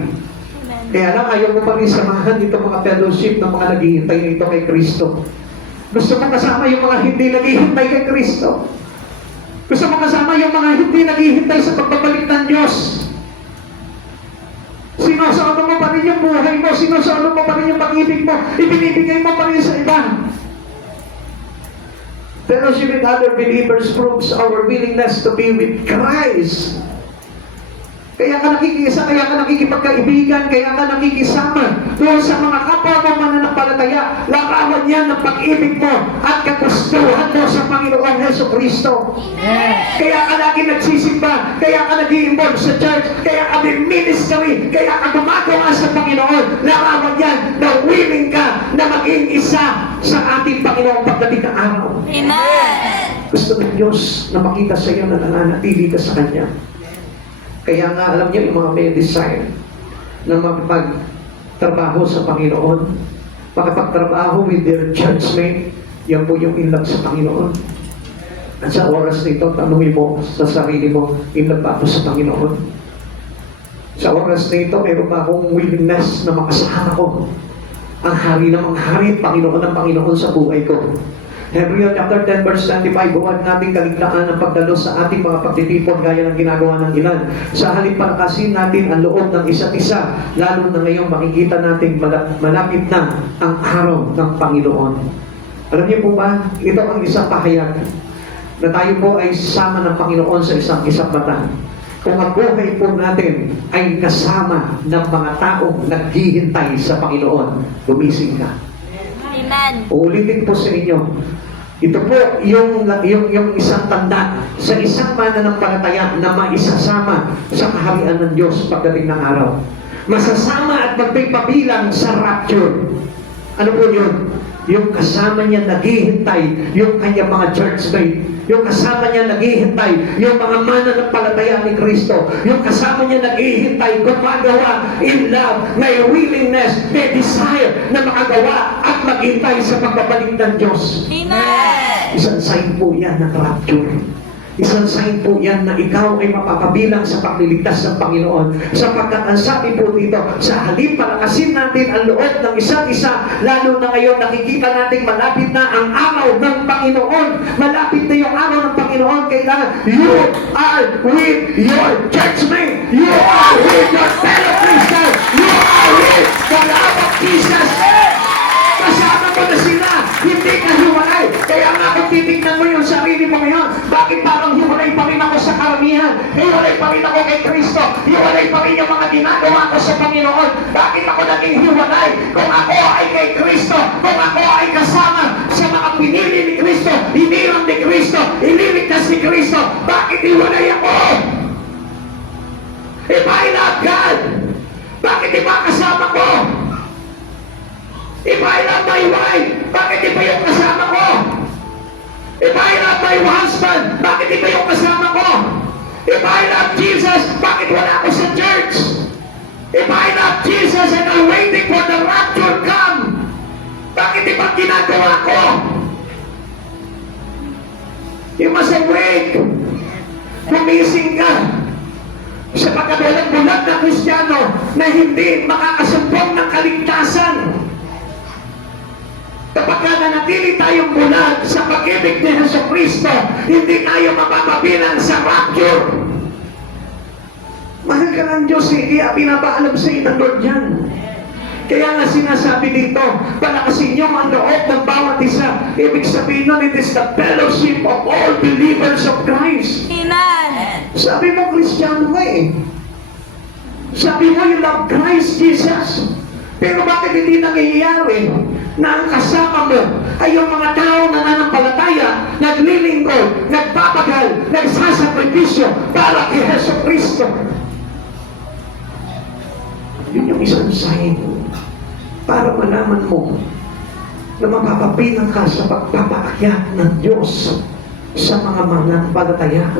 Kaya lang, ayaw mo pa rin samahan itong mga fellowship ng mga naghihintay na ito kay Kristo. Gusto mo kasama yung mga hindi naghihintay kay Kristo. Gusto mo kasama yung mga hindi naghihintay sa pagbabalik ng Diyos. Sinusuono mo pa rin yung buhay mo, sinusuono mo pa rin yung pag-ibig mo, ibinibigay mo pa rin sa iba. Fellowship with other believers proves our willingness to be with Christ. Kaya ka nakikisa, kaya ka nakikipagkaibigan, kaya ka nakikisama doon sa mga kapwa mo mananampalataya. Larawan yan ng pag-ibig mo at kagustuhan mo sa Panginoong Heso Kristo. Kaya ka lagi nagsisimba, kaya ka nag-i-involve sa church, kaya ka may ministry, kaya ka gumagawa sa Panginoon. Larawan yan na willing ka na maging isa sa ating Panginoong pagdating ng araw. Amen. Gusto ng Diyos na makita sa iyo na nananatili ka sa Kanya. Kaya nga alam niyo yung mga may desire na makapagtrabaho sa Panginoon, makapagtrabaho with their churchmate, yan po yung in love sa Panginoon. At sa oras nito, tanungin mo sa sarili mo, in love ba ako sa Panginoon? Sa oras nito, meron ba akong willingness na makasama ko ang hari ng mga hari, Panginoon ng Panginoon sa buhay ko? Hebrews chapter 10 verse 25, buwan natin kaligtaan ng pagdalo sa ating mga pagtitipon gaya ng ginagawa ng ilan. Sa halip palakasin natin ang loob ng isa't isa, lalo na ngayong makikita natin malapit na ang araw ng Panginoon. Alam niyo po ba, ito ang isang pahayag na tayo po ay sama ng Panginoon sa isang mata. Kung ang buhay po natin ay kasama ng mga taong naghihintay sa Panginoon, gumising ka. Amen. Uulitin po sa inyo, Ito po yung isang tanda sa isang mananampalataya na maisasama sa kaharian ng Diyos pagdating ng araw. Masasama at magpapabilang sa rapture. Ano po yun? Yung kasama niya naghihintay, yung kanyang mga churchmate. Yung kasama niya naghihintay, yung mga mananampalataya ni Kristo. Yung kasama niya naghihintay, gumagawa in love, may willingness, may desire na makagawa at maghintay sa pagbabalik ng Diyos. Amen. Isang sign po yan ng rapture. Isang sign po yan na ikaw ay mapapabilang sa pagliligtas ng Panginoon. Sapagkat ang sabi po dito, sa halip palakasin natin ang loob ng isa't isa, lalo na ngayon nakikita natin malapit na ang araw ng Panginoon. Malapit na yung araw ng Panginoon. Kailangan you are with your churchmate. You are with your fellow Christian. You are with the love of Jesus. Kasama mo na sila, hindi ka hiwalay. Kaya nga kung titignan mo yung sarili mo ngayon, bakit parang hiwalay pa rin ako sa karamihan? Hiwalay pa rin ako kay Kristo. Hiwalay pa rin yung mga ginagawa ko sa Panginoon. Bakit ako naging hiwalay? Kung ako ay kay Kristo, kung ako ay kasama sa mga pinili ni Kristo, iniwan ni Kristo, ililigtas ni Kristo, bakit hiwalay ako? If I love God, bakit iba kasama ko? If I love my wife, bakit iba yung kasama ko? If I love my husband, bakit iba yung kasama ko? If I love Jesus, bakit wala ako sa church? If I love Jesus and I'm waiting for the rapture come, bakit iba ginagawa ko? You must awake. Gumising ka. Sapagkat walang bulag na Kristiyano na hindi makakasumpong ng kaligtasan. Kapag nanatili tayong bulag sa pag-ibig ni Jesucristo, hindi tayo mapapabilang sa rapture. Mahal ka ng Diyos, kaya pinapaalam sa iyo ng Lord yan. Kaya nga sinasabi dito, palakasin niyo ang loob ng bawat isa. Ibig sabihin nun, it is the fellowship of all believers of Christ. Amen. Sabi mo, Kristiyano ka eh. Sabi mo, you love Christ Jesus. Pero bakit hindi nangyayari na ang kasama mo ay yung mga tao na nananampalataya, naglilingkod, nagpapagal, nagsasakripisyo para kay Jesucristo? Yun yung isang sign para malaman mo na mapapabilang ka sa pagpapaakyat ng Diyos sa mga mananampalataya.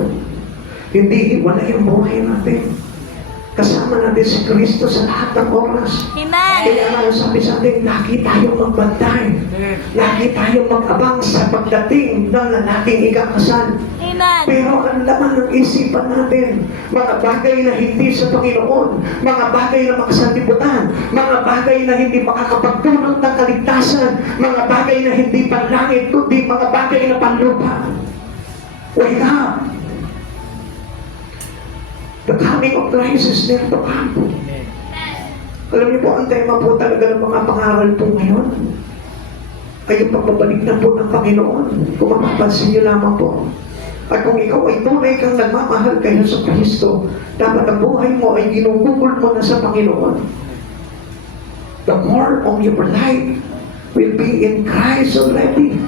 Hindi wala yung buhay natin. Kasama natin si Kristo sa lahat ng oras. Amen. Kaya nga sabi sa atin, lagi tayong magbantay. Lagi tayong mag-abang sa pagdating ng lalaking ikakasal. Amen. Pero ang laman ng isipan natin, mga bagay na hindi sa Panginoon, mga bagay na makasanlibutan, mga bagay na hindi makakapagdulot ng kaligtasan, mga bagay na hindi panlangit, kundi mga bagay na panlupa. Wake up! The coming of Christ is near to come. Alam niyo po, ang tema po talaga ng mga pangaral po ngayon ay yung pagbabalik na po ng Panginoon. Kung mapapansin niyo lamang po. At kung ikaw ay tunay kang nagmamahal kay Jesucristo, dapat ang buhay mo ay ginugugol mo na sa Panginoon. The more of your life will be in Christ already.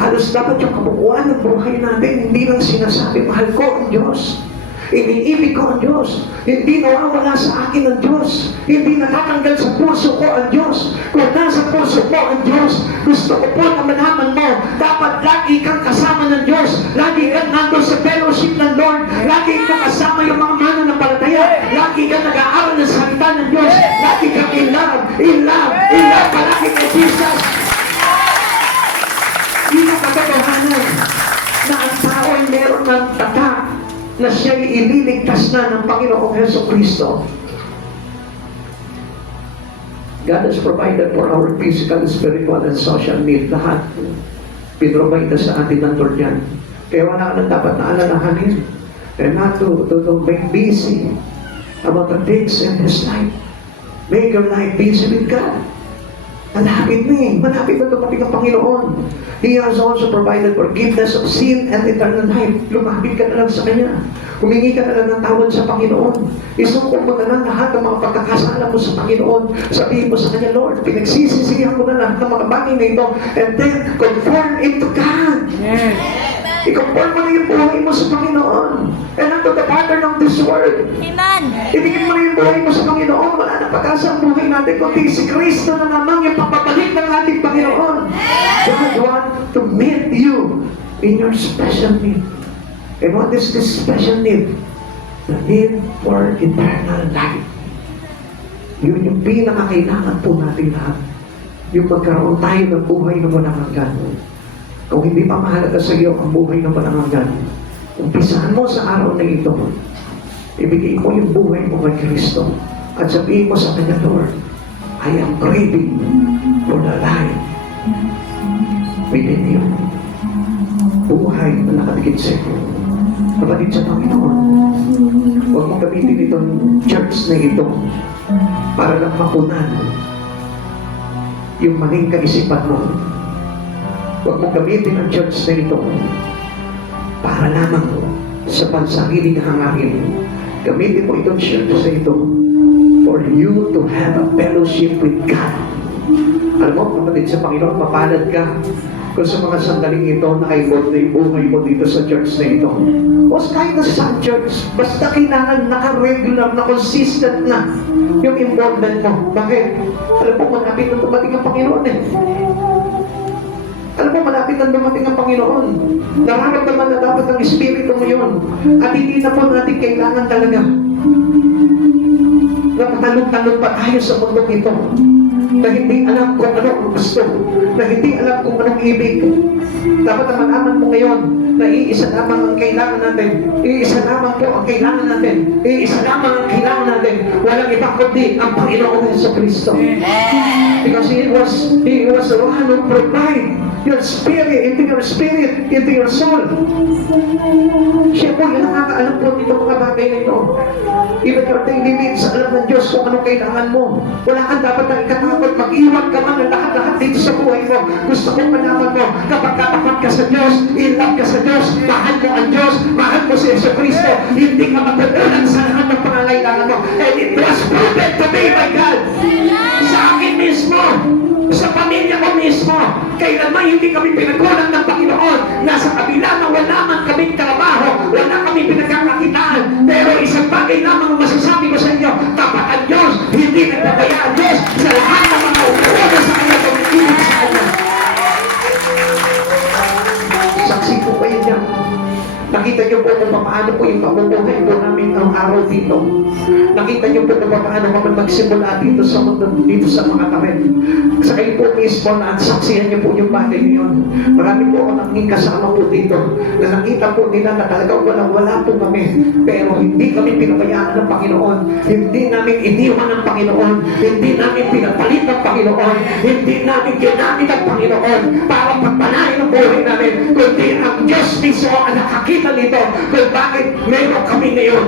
Halos dapat yung kabuuan ng buhay natin, hindi lang sinasabi, mahal ko ang Diyos. Iniibig ko ang Diyos. Hindi nawawala sa akin ang Diyos. Hindi natatanggal sa puso ko ang Diyos. Kung nasa puso ko ang Diyos, gusto ko po na malaman mo, dapat lagi kang kasama ng Diyos. Lagi kang nandun sa fellowship ng Lord. Lagi kang kasama yung mga mananampalataya. Lagi kang nag-aaral ng salita ng Diyos. Lagi kang in love, in love, in love, palagi kay Jesus. Yun ang katotohanan na ang tao ay meron ng tatak na siya'y ililigtas na ng Panginoong Jesucristo. God has provided for our physical, spiritual, and social need. Lahat. Pinrovide na sa atin ng Lord yan. Kaya wala ka na dapat na alalahanin. And not to make busy about the things in His life. Make your life busy with God. Malapit na eh. Malapit na dumating ang Panginoon. He has also provided forgiveness of sin and eternal life. Lumapit ka na lang sa Kanya. Humingi ka na lang ng tawad sa Panginoon. Isuko mo na lang lahat ng mga pagkakasala mo sa Panginoon. Sabihin mo sa Kanya, Lord, pinagsisisihan ko na lahat ng mga bagay na ito. And then, conform it to God. I-conform mo na yung buhay mo sa Panginoon. And not to the pattern of this world. Amen. Ibigin mo na yung buhay mo sa Panginoon. Wala na pag-asa ang buhay natin, kundi si Kristo na naman yung papabalik ng ating Panginoon. God want to meet you in your special need. And what is this special need? The need for eternal life. Yun yung pinakakailangan po natin lahat. Yung magkaroon tayo ng buhay na walang hanggan. Kung hindi pa mahalaga sa iyo ang buhay na walang hanggan, umpisahan mo sa araw na ito. Ibigay mo yung buhay mo kay Kristo. At sabihin mo sa Kanya, Lord, I am craving for the life within you. Buhay na nakadikit sa iyo. Kapatid sa Panginoon, huwag mong gamitin itong church na ito para lang mapunan yung maling kaisipan mo. Huwag mong gamitin ang church na ito para lamang sa pansariling hangarin. Gamitin mo itong church na ito for you to have a fellowship with God. Alam mo, kapatid sa Panginoon, mapalad ka kung sa mga sandaling ito naka-involve na yung buhay mo dito sa church na ito. O kahit na sa church, basta kailangan naka-regular, na consistent na yung involvement mo. Bakit? Alam mo, malapit na dumating ang Panginoon eh. Alam mo, malapit na dumating ang Panginoon. Nararamdaman na dapat ang Espiritu mo yun. At hindi na po natin kailangan talaga na patalong-talong pa tayo sa mundong ito. Na hindi alam kung ano ang gusto. Na hindi alam kung anong ibig. Dapat na malaman mo ngayon na iisa lamang ang kailangan natin. Iisa lamang po ang kailangan natin. Iisa lamang ang kailangan natin. Walang iba kundi ang Panginoon sa Kristo. Because He was the one who provide your spirit, into your soul. Siya po yung nakakaalam po nito mga bagay na ito. Even your daily needs, alam ng Diyos kung anong kailangan mo. Wala kang dapat na ikatakot, mag-iwan ka man ng lahat-lahat dito sa buhay mo. Gusto kong malaman mo, kapag katapat ka sa Diyos, in love ka sa Diyos, mahal mo ang Diyos, mahal mo si Yesu Cristo, hindi ka matutulad sa lahat ng pangangailangan mo. And it was proven to be by God. Sa akin mismo, sa pamilya ko mismo, kailanman hindi kami pinagkulang ng Panginoon. Nasa kabila na wala man kaming trabaho, wala kami pinagkakakitaan, pero isang bagay lamang ang masasabi ko sa inyo, tapat ang Diyos, hindi nagpapaya ang Diyos sa lahat ng mga umuuna sa Kanya, tumikilig sa Kanya. Saksi po kayo niya. Nakita niyo po kung paano po yung pamumuhay po namin ang araw dito. Nakita niyo po kung paano kami magsimula dito sa mundo, dito sa mga tarin. Sa kayo po mismo na saksihan niyo po yung bagay niyon. Marami po ako naging kasama po dito na nakita po nila na talagang wala po kami. Pero hindi kami pinabayaan ng Panginoon. Hindi namin iniwan ng Panginoon. Hindi namin pinapalit ng Panginoon. Hindi namin ginamit ng Panginoon para pagpanahin ang buhay namin. Kundi ang Diyos mismo ang nakakita nito kung bakit meron kami ngayon.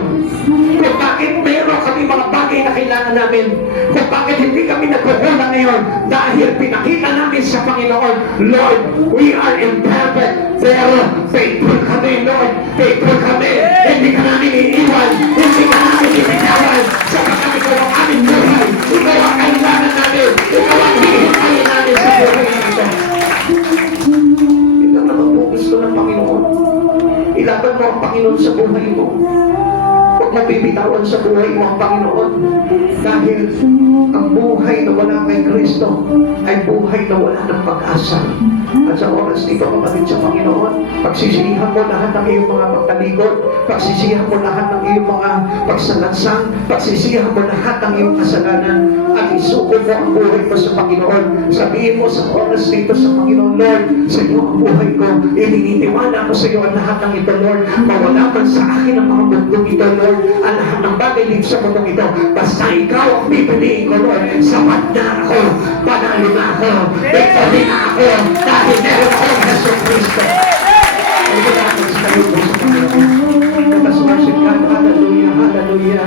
Kung bakit meron kami mga bagay na kailangan namin. Kung bakit hindi kami nagkukulang ngayon. Dahil pinakita namin sa Panginoon, Lord, we are imperfect. Pero faithful kami, Lord. Faithful kami. Hindi ka namin iiwan. Hindi ka namin ibitawan. Sapagkat ikaw ang aming buhay. Ikaw ang kailangan namin. Ikaw ang hihintayin namin sa buhay namin. Ito naman po gusto ng Panginoon. Ilaban mo ang Panginoon sa buhay mo. Huwag mo bibitawan sa buhay mo ang Panginoon. Dahil ang buhay na wala kay Kristo ay buhay na wala ng pag-asa. At sa oras nito, kapatid sa Panginoon, pagsisihan mo lahat ng iyong mga pagtalikod, pagsisihan mo lahat ng iyong mga pagsalansang, pagsisihan mo lahat ng iyong kasalanan, at isuko mo ang buhay mo sa Panginoon. Sabihin mo sa oras nito sa Panginoon, Lord, sa iyo ang buhay ko, ininitiwala ko sa iyo ang lahat ng ito, Lord. Mawala man sa akin ang mga mundong ito, Lord, ang lahat ng bagay dito sa mundong ito. Basta ikaw ang pipiliin ko, Lord. Sapat na ako, panalo na ako, victory na ako, dahil meron akong Yesu Cristo. Ano ba natin sa tayo po sa Panginoon? Let us worship God. Hallelujah, hallelujah.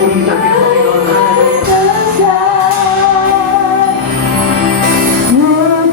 Ulit natin, Panginoon. Hallelujah. Lord,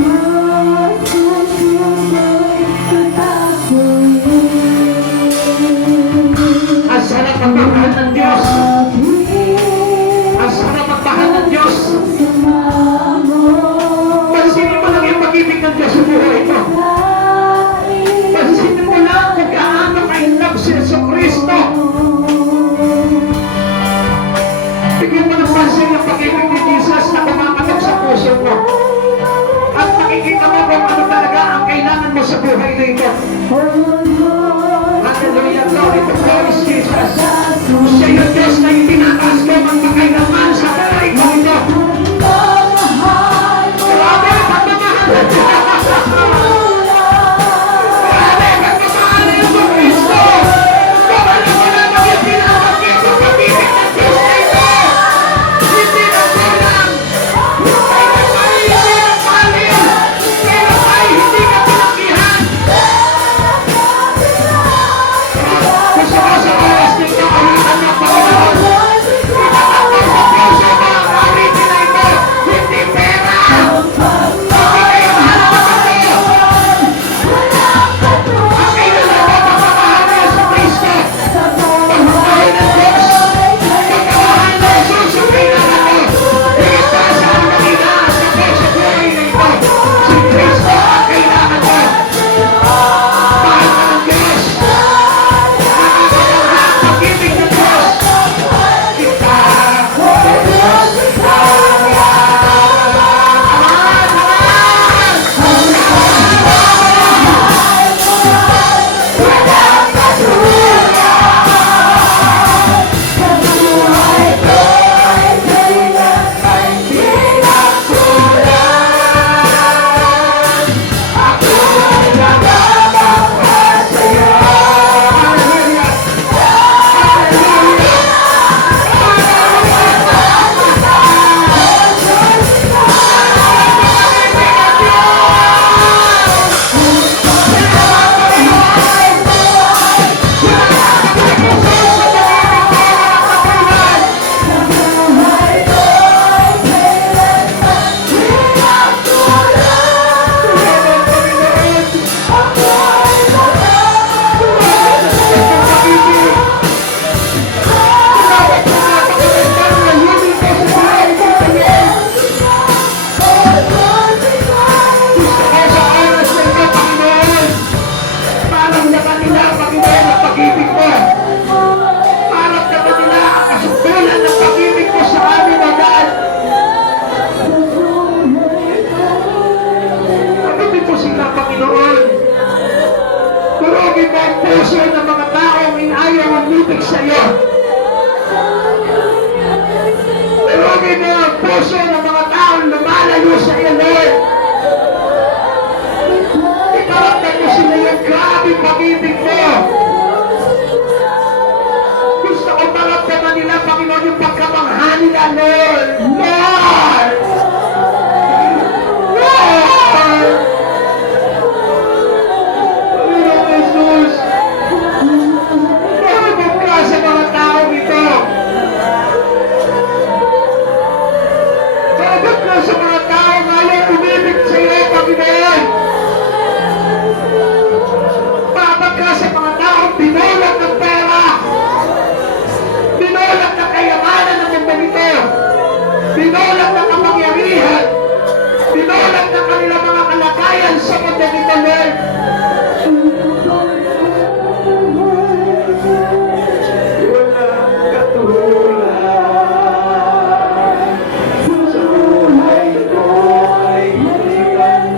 sa iyo. Durugin mo ang puso ng mga taong lumalayo sa iyo, Lord. Iparamdam mo sila yung grabing pag-ibig mo. Gusto ko maramdaman nila, Panginoon, yung pagkamangha nila, Lord. Lord! Lord! Panginoon Jesus, marunong ka sa mga taong ito. Marunong ka sa mga taong ngayon umibig sa iyo, Panginoon. Marunong ka sa mga taong binulat ng pera. Binulat ng kayamanan ng mundang ito. Binulat ng kapangyarihan. Binulat ng kanilang mga kalagayan sa mundang ito, Lord. Walang katulad sa buhay ko ay hindi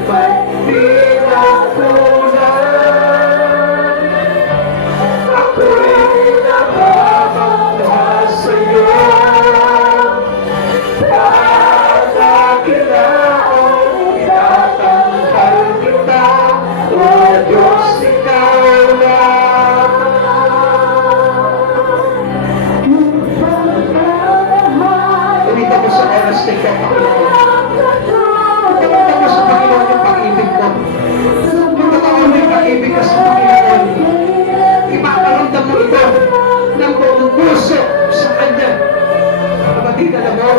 may tinatulad. Ako'y nababangga sa'yo. Kadakilaon, itatanghal kita, O Diyos, ikaw lang. Kumita mo sa oras na ikaw, Panginoon. Kumita mo sa Panginoon yung pag-ibig mo. Kung totoo may pag-ibig ka sa Panginoon, ipakaramdam mo ito ng buong puso sa Kanya. Kapatid, alam mo,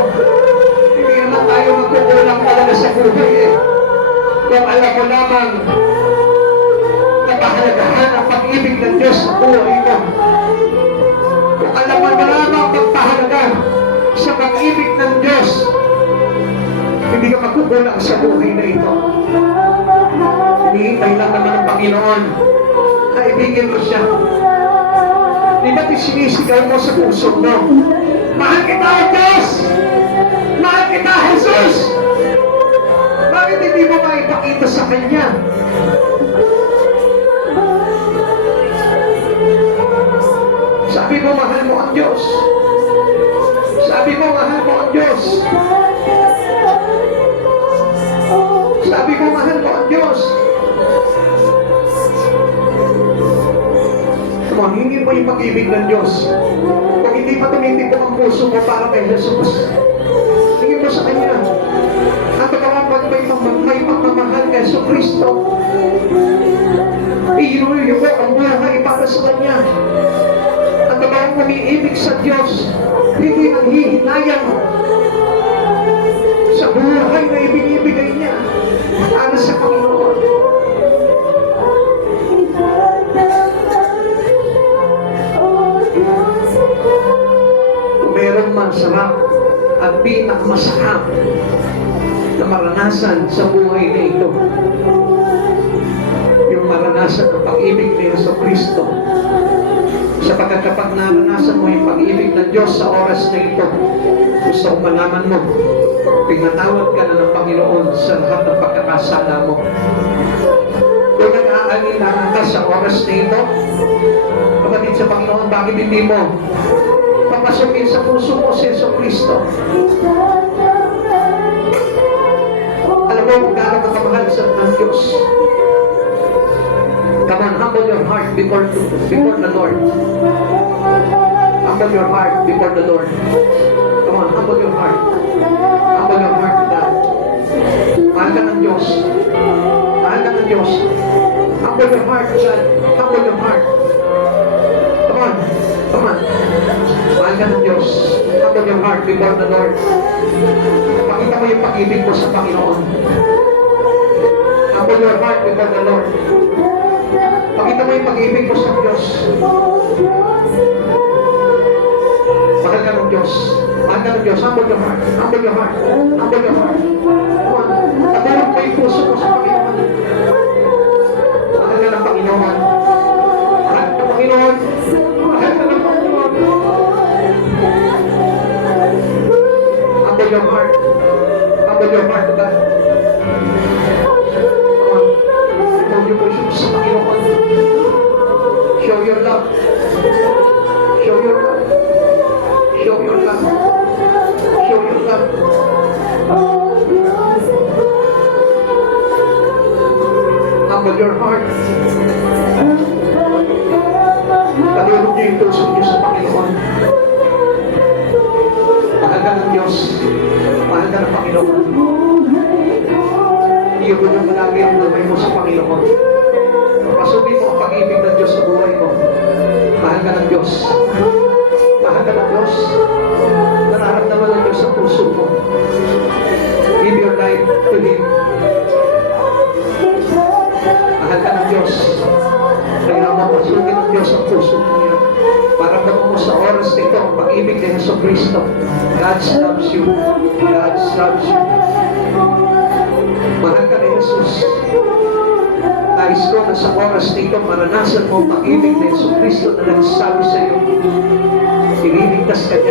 hindi naman tayo magkukulang talaga sa buhay eh. Kung alam mo lamang na pahalagahan ang pag-ibig ng Diyos sa buhay mo. Kung alam mo lamang magpahalaga sa pag-ibig ng Diyos, hindi ka magkukulang sa buhay na ito. Hinihintay lang naman ang Panginoon na ibigin mo siya. Di ba't isinisigaw mo sa puso mo? Mahal kita, O Diyos! Mahal kita, Jesus! Bakit hindi mo maipakita sa Kanya? Sabi mo, mahal mo ang Diyos. Sabi mo, mahal mo ang Diyos. Sabi mo, mahal mo ang Diyos. Come on, hingin mo yung pag-ibig ng Diyos. Kung hindi pa tumitibok ang puso mo para kay Jesus, hingin mo sa Kanya. At kapag may pagmamahal kay Jesus Kristo, iinuyo mo ang buhay para sa Kanya. At kapag umiibig sa Diyos, hindi nanghihinayang sa buhay na ibinibigay niya para sa Panginoon. Kung meron man sarap at pinakamasarap na maranasan sa buhay na ito, yung maranasan ng pag-ibig ni Yesu Kristo, sapagkat kapag naranasan mo yung pag-ibig ng Diyos sa oras na ito, gusto kong malaman mo, pinatawad ka na ng Panginoon sa lahat ng pagkakasala mo. Kung nag-aalinlangan ka sa oras na ito, kapatid sa Panginoon, bakit hindi mo papasukin sa puso mo si Yesu Kristo? Alam mo kung gaano ka kamahal sa ng Diyos. Come on, humble your heart before the Lord. Humble your heart before the Lord. Come on, humble your heart. Humble your heart to God. Mahal ka ng Diyos. Mahal ka ng Diyos. Humble your heart to God. Humble your heart. Come on. Come on. Mahal ka ng Diyos. Humble your heart before the Lord. Pakita mo yung pag-ibig mo sa Panginoon. Humble your heart before the Lord. Pakita mo yung pag-ibig mo sa Diyos. Mahal ka ng Diyos. Mahal ka ng Diyos. Humble your heart. Humble your heart. Humble your heart. Come on. Tagalog mo yung puso mo sa Panginoon. Mahal ka ng Panginoon. Mahal ka ng Panginoon. Mahal ka ng Panginoon. Humble your heart. Humble your heart to God. Come on. Ikaw yung puso mo sa Panginoon. Show your love. Show your Humble your heart. Talirog niyo yung puso niyo sa Panginoon. Mahal ka ng Diyos. Mahal ka ng Panginoon. Iyon mo lagi ang buhay mo sa Panginoon. Pasukin mo ang pag-ibig ng Diyos sa buhay mo. Mahal ka ng Diyos. Mahal ka ng Diyos. Nararamdaman ng Diyos sa puso mo. Give your life to Him. Mahal ka ng Diyos. Kaya mapasukin ng Diyos ang puso mo yan. Para mo sa oras nito ang pag-ibig ng Yeso Cristo. God loves you. God loves you. Mahal ka ni Jesus. Nais ko na sa oras nito maranasan mo ang pag-ibig ng Yeso Cristo na nagsabi sa iyo. Ililigtas ka niya.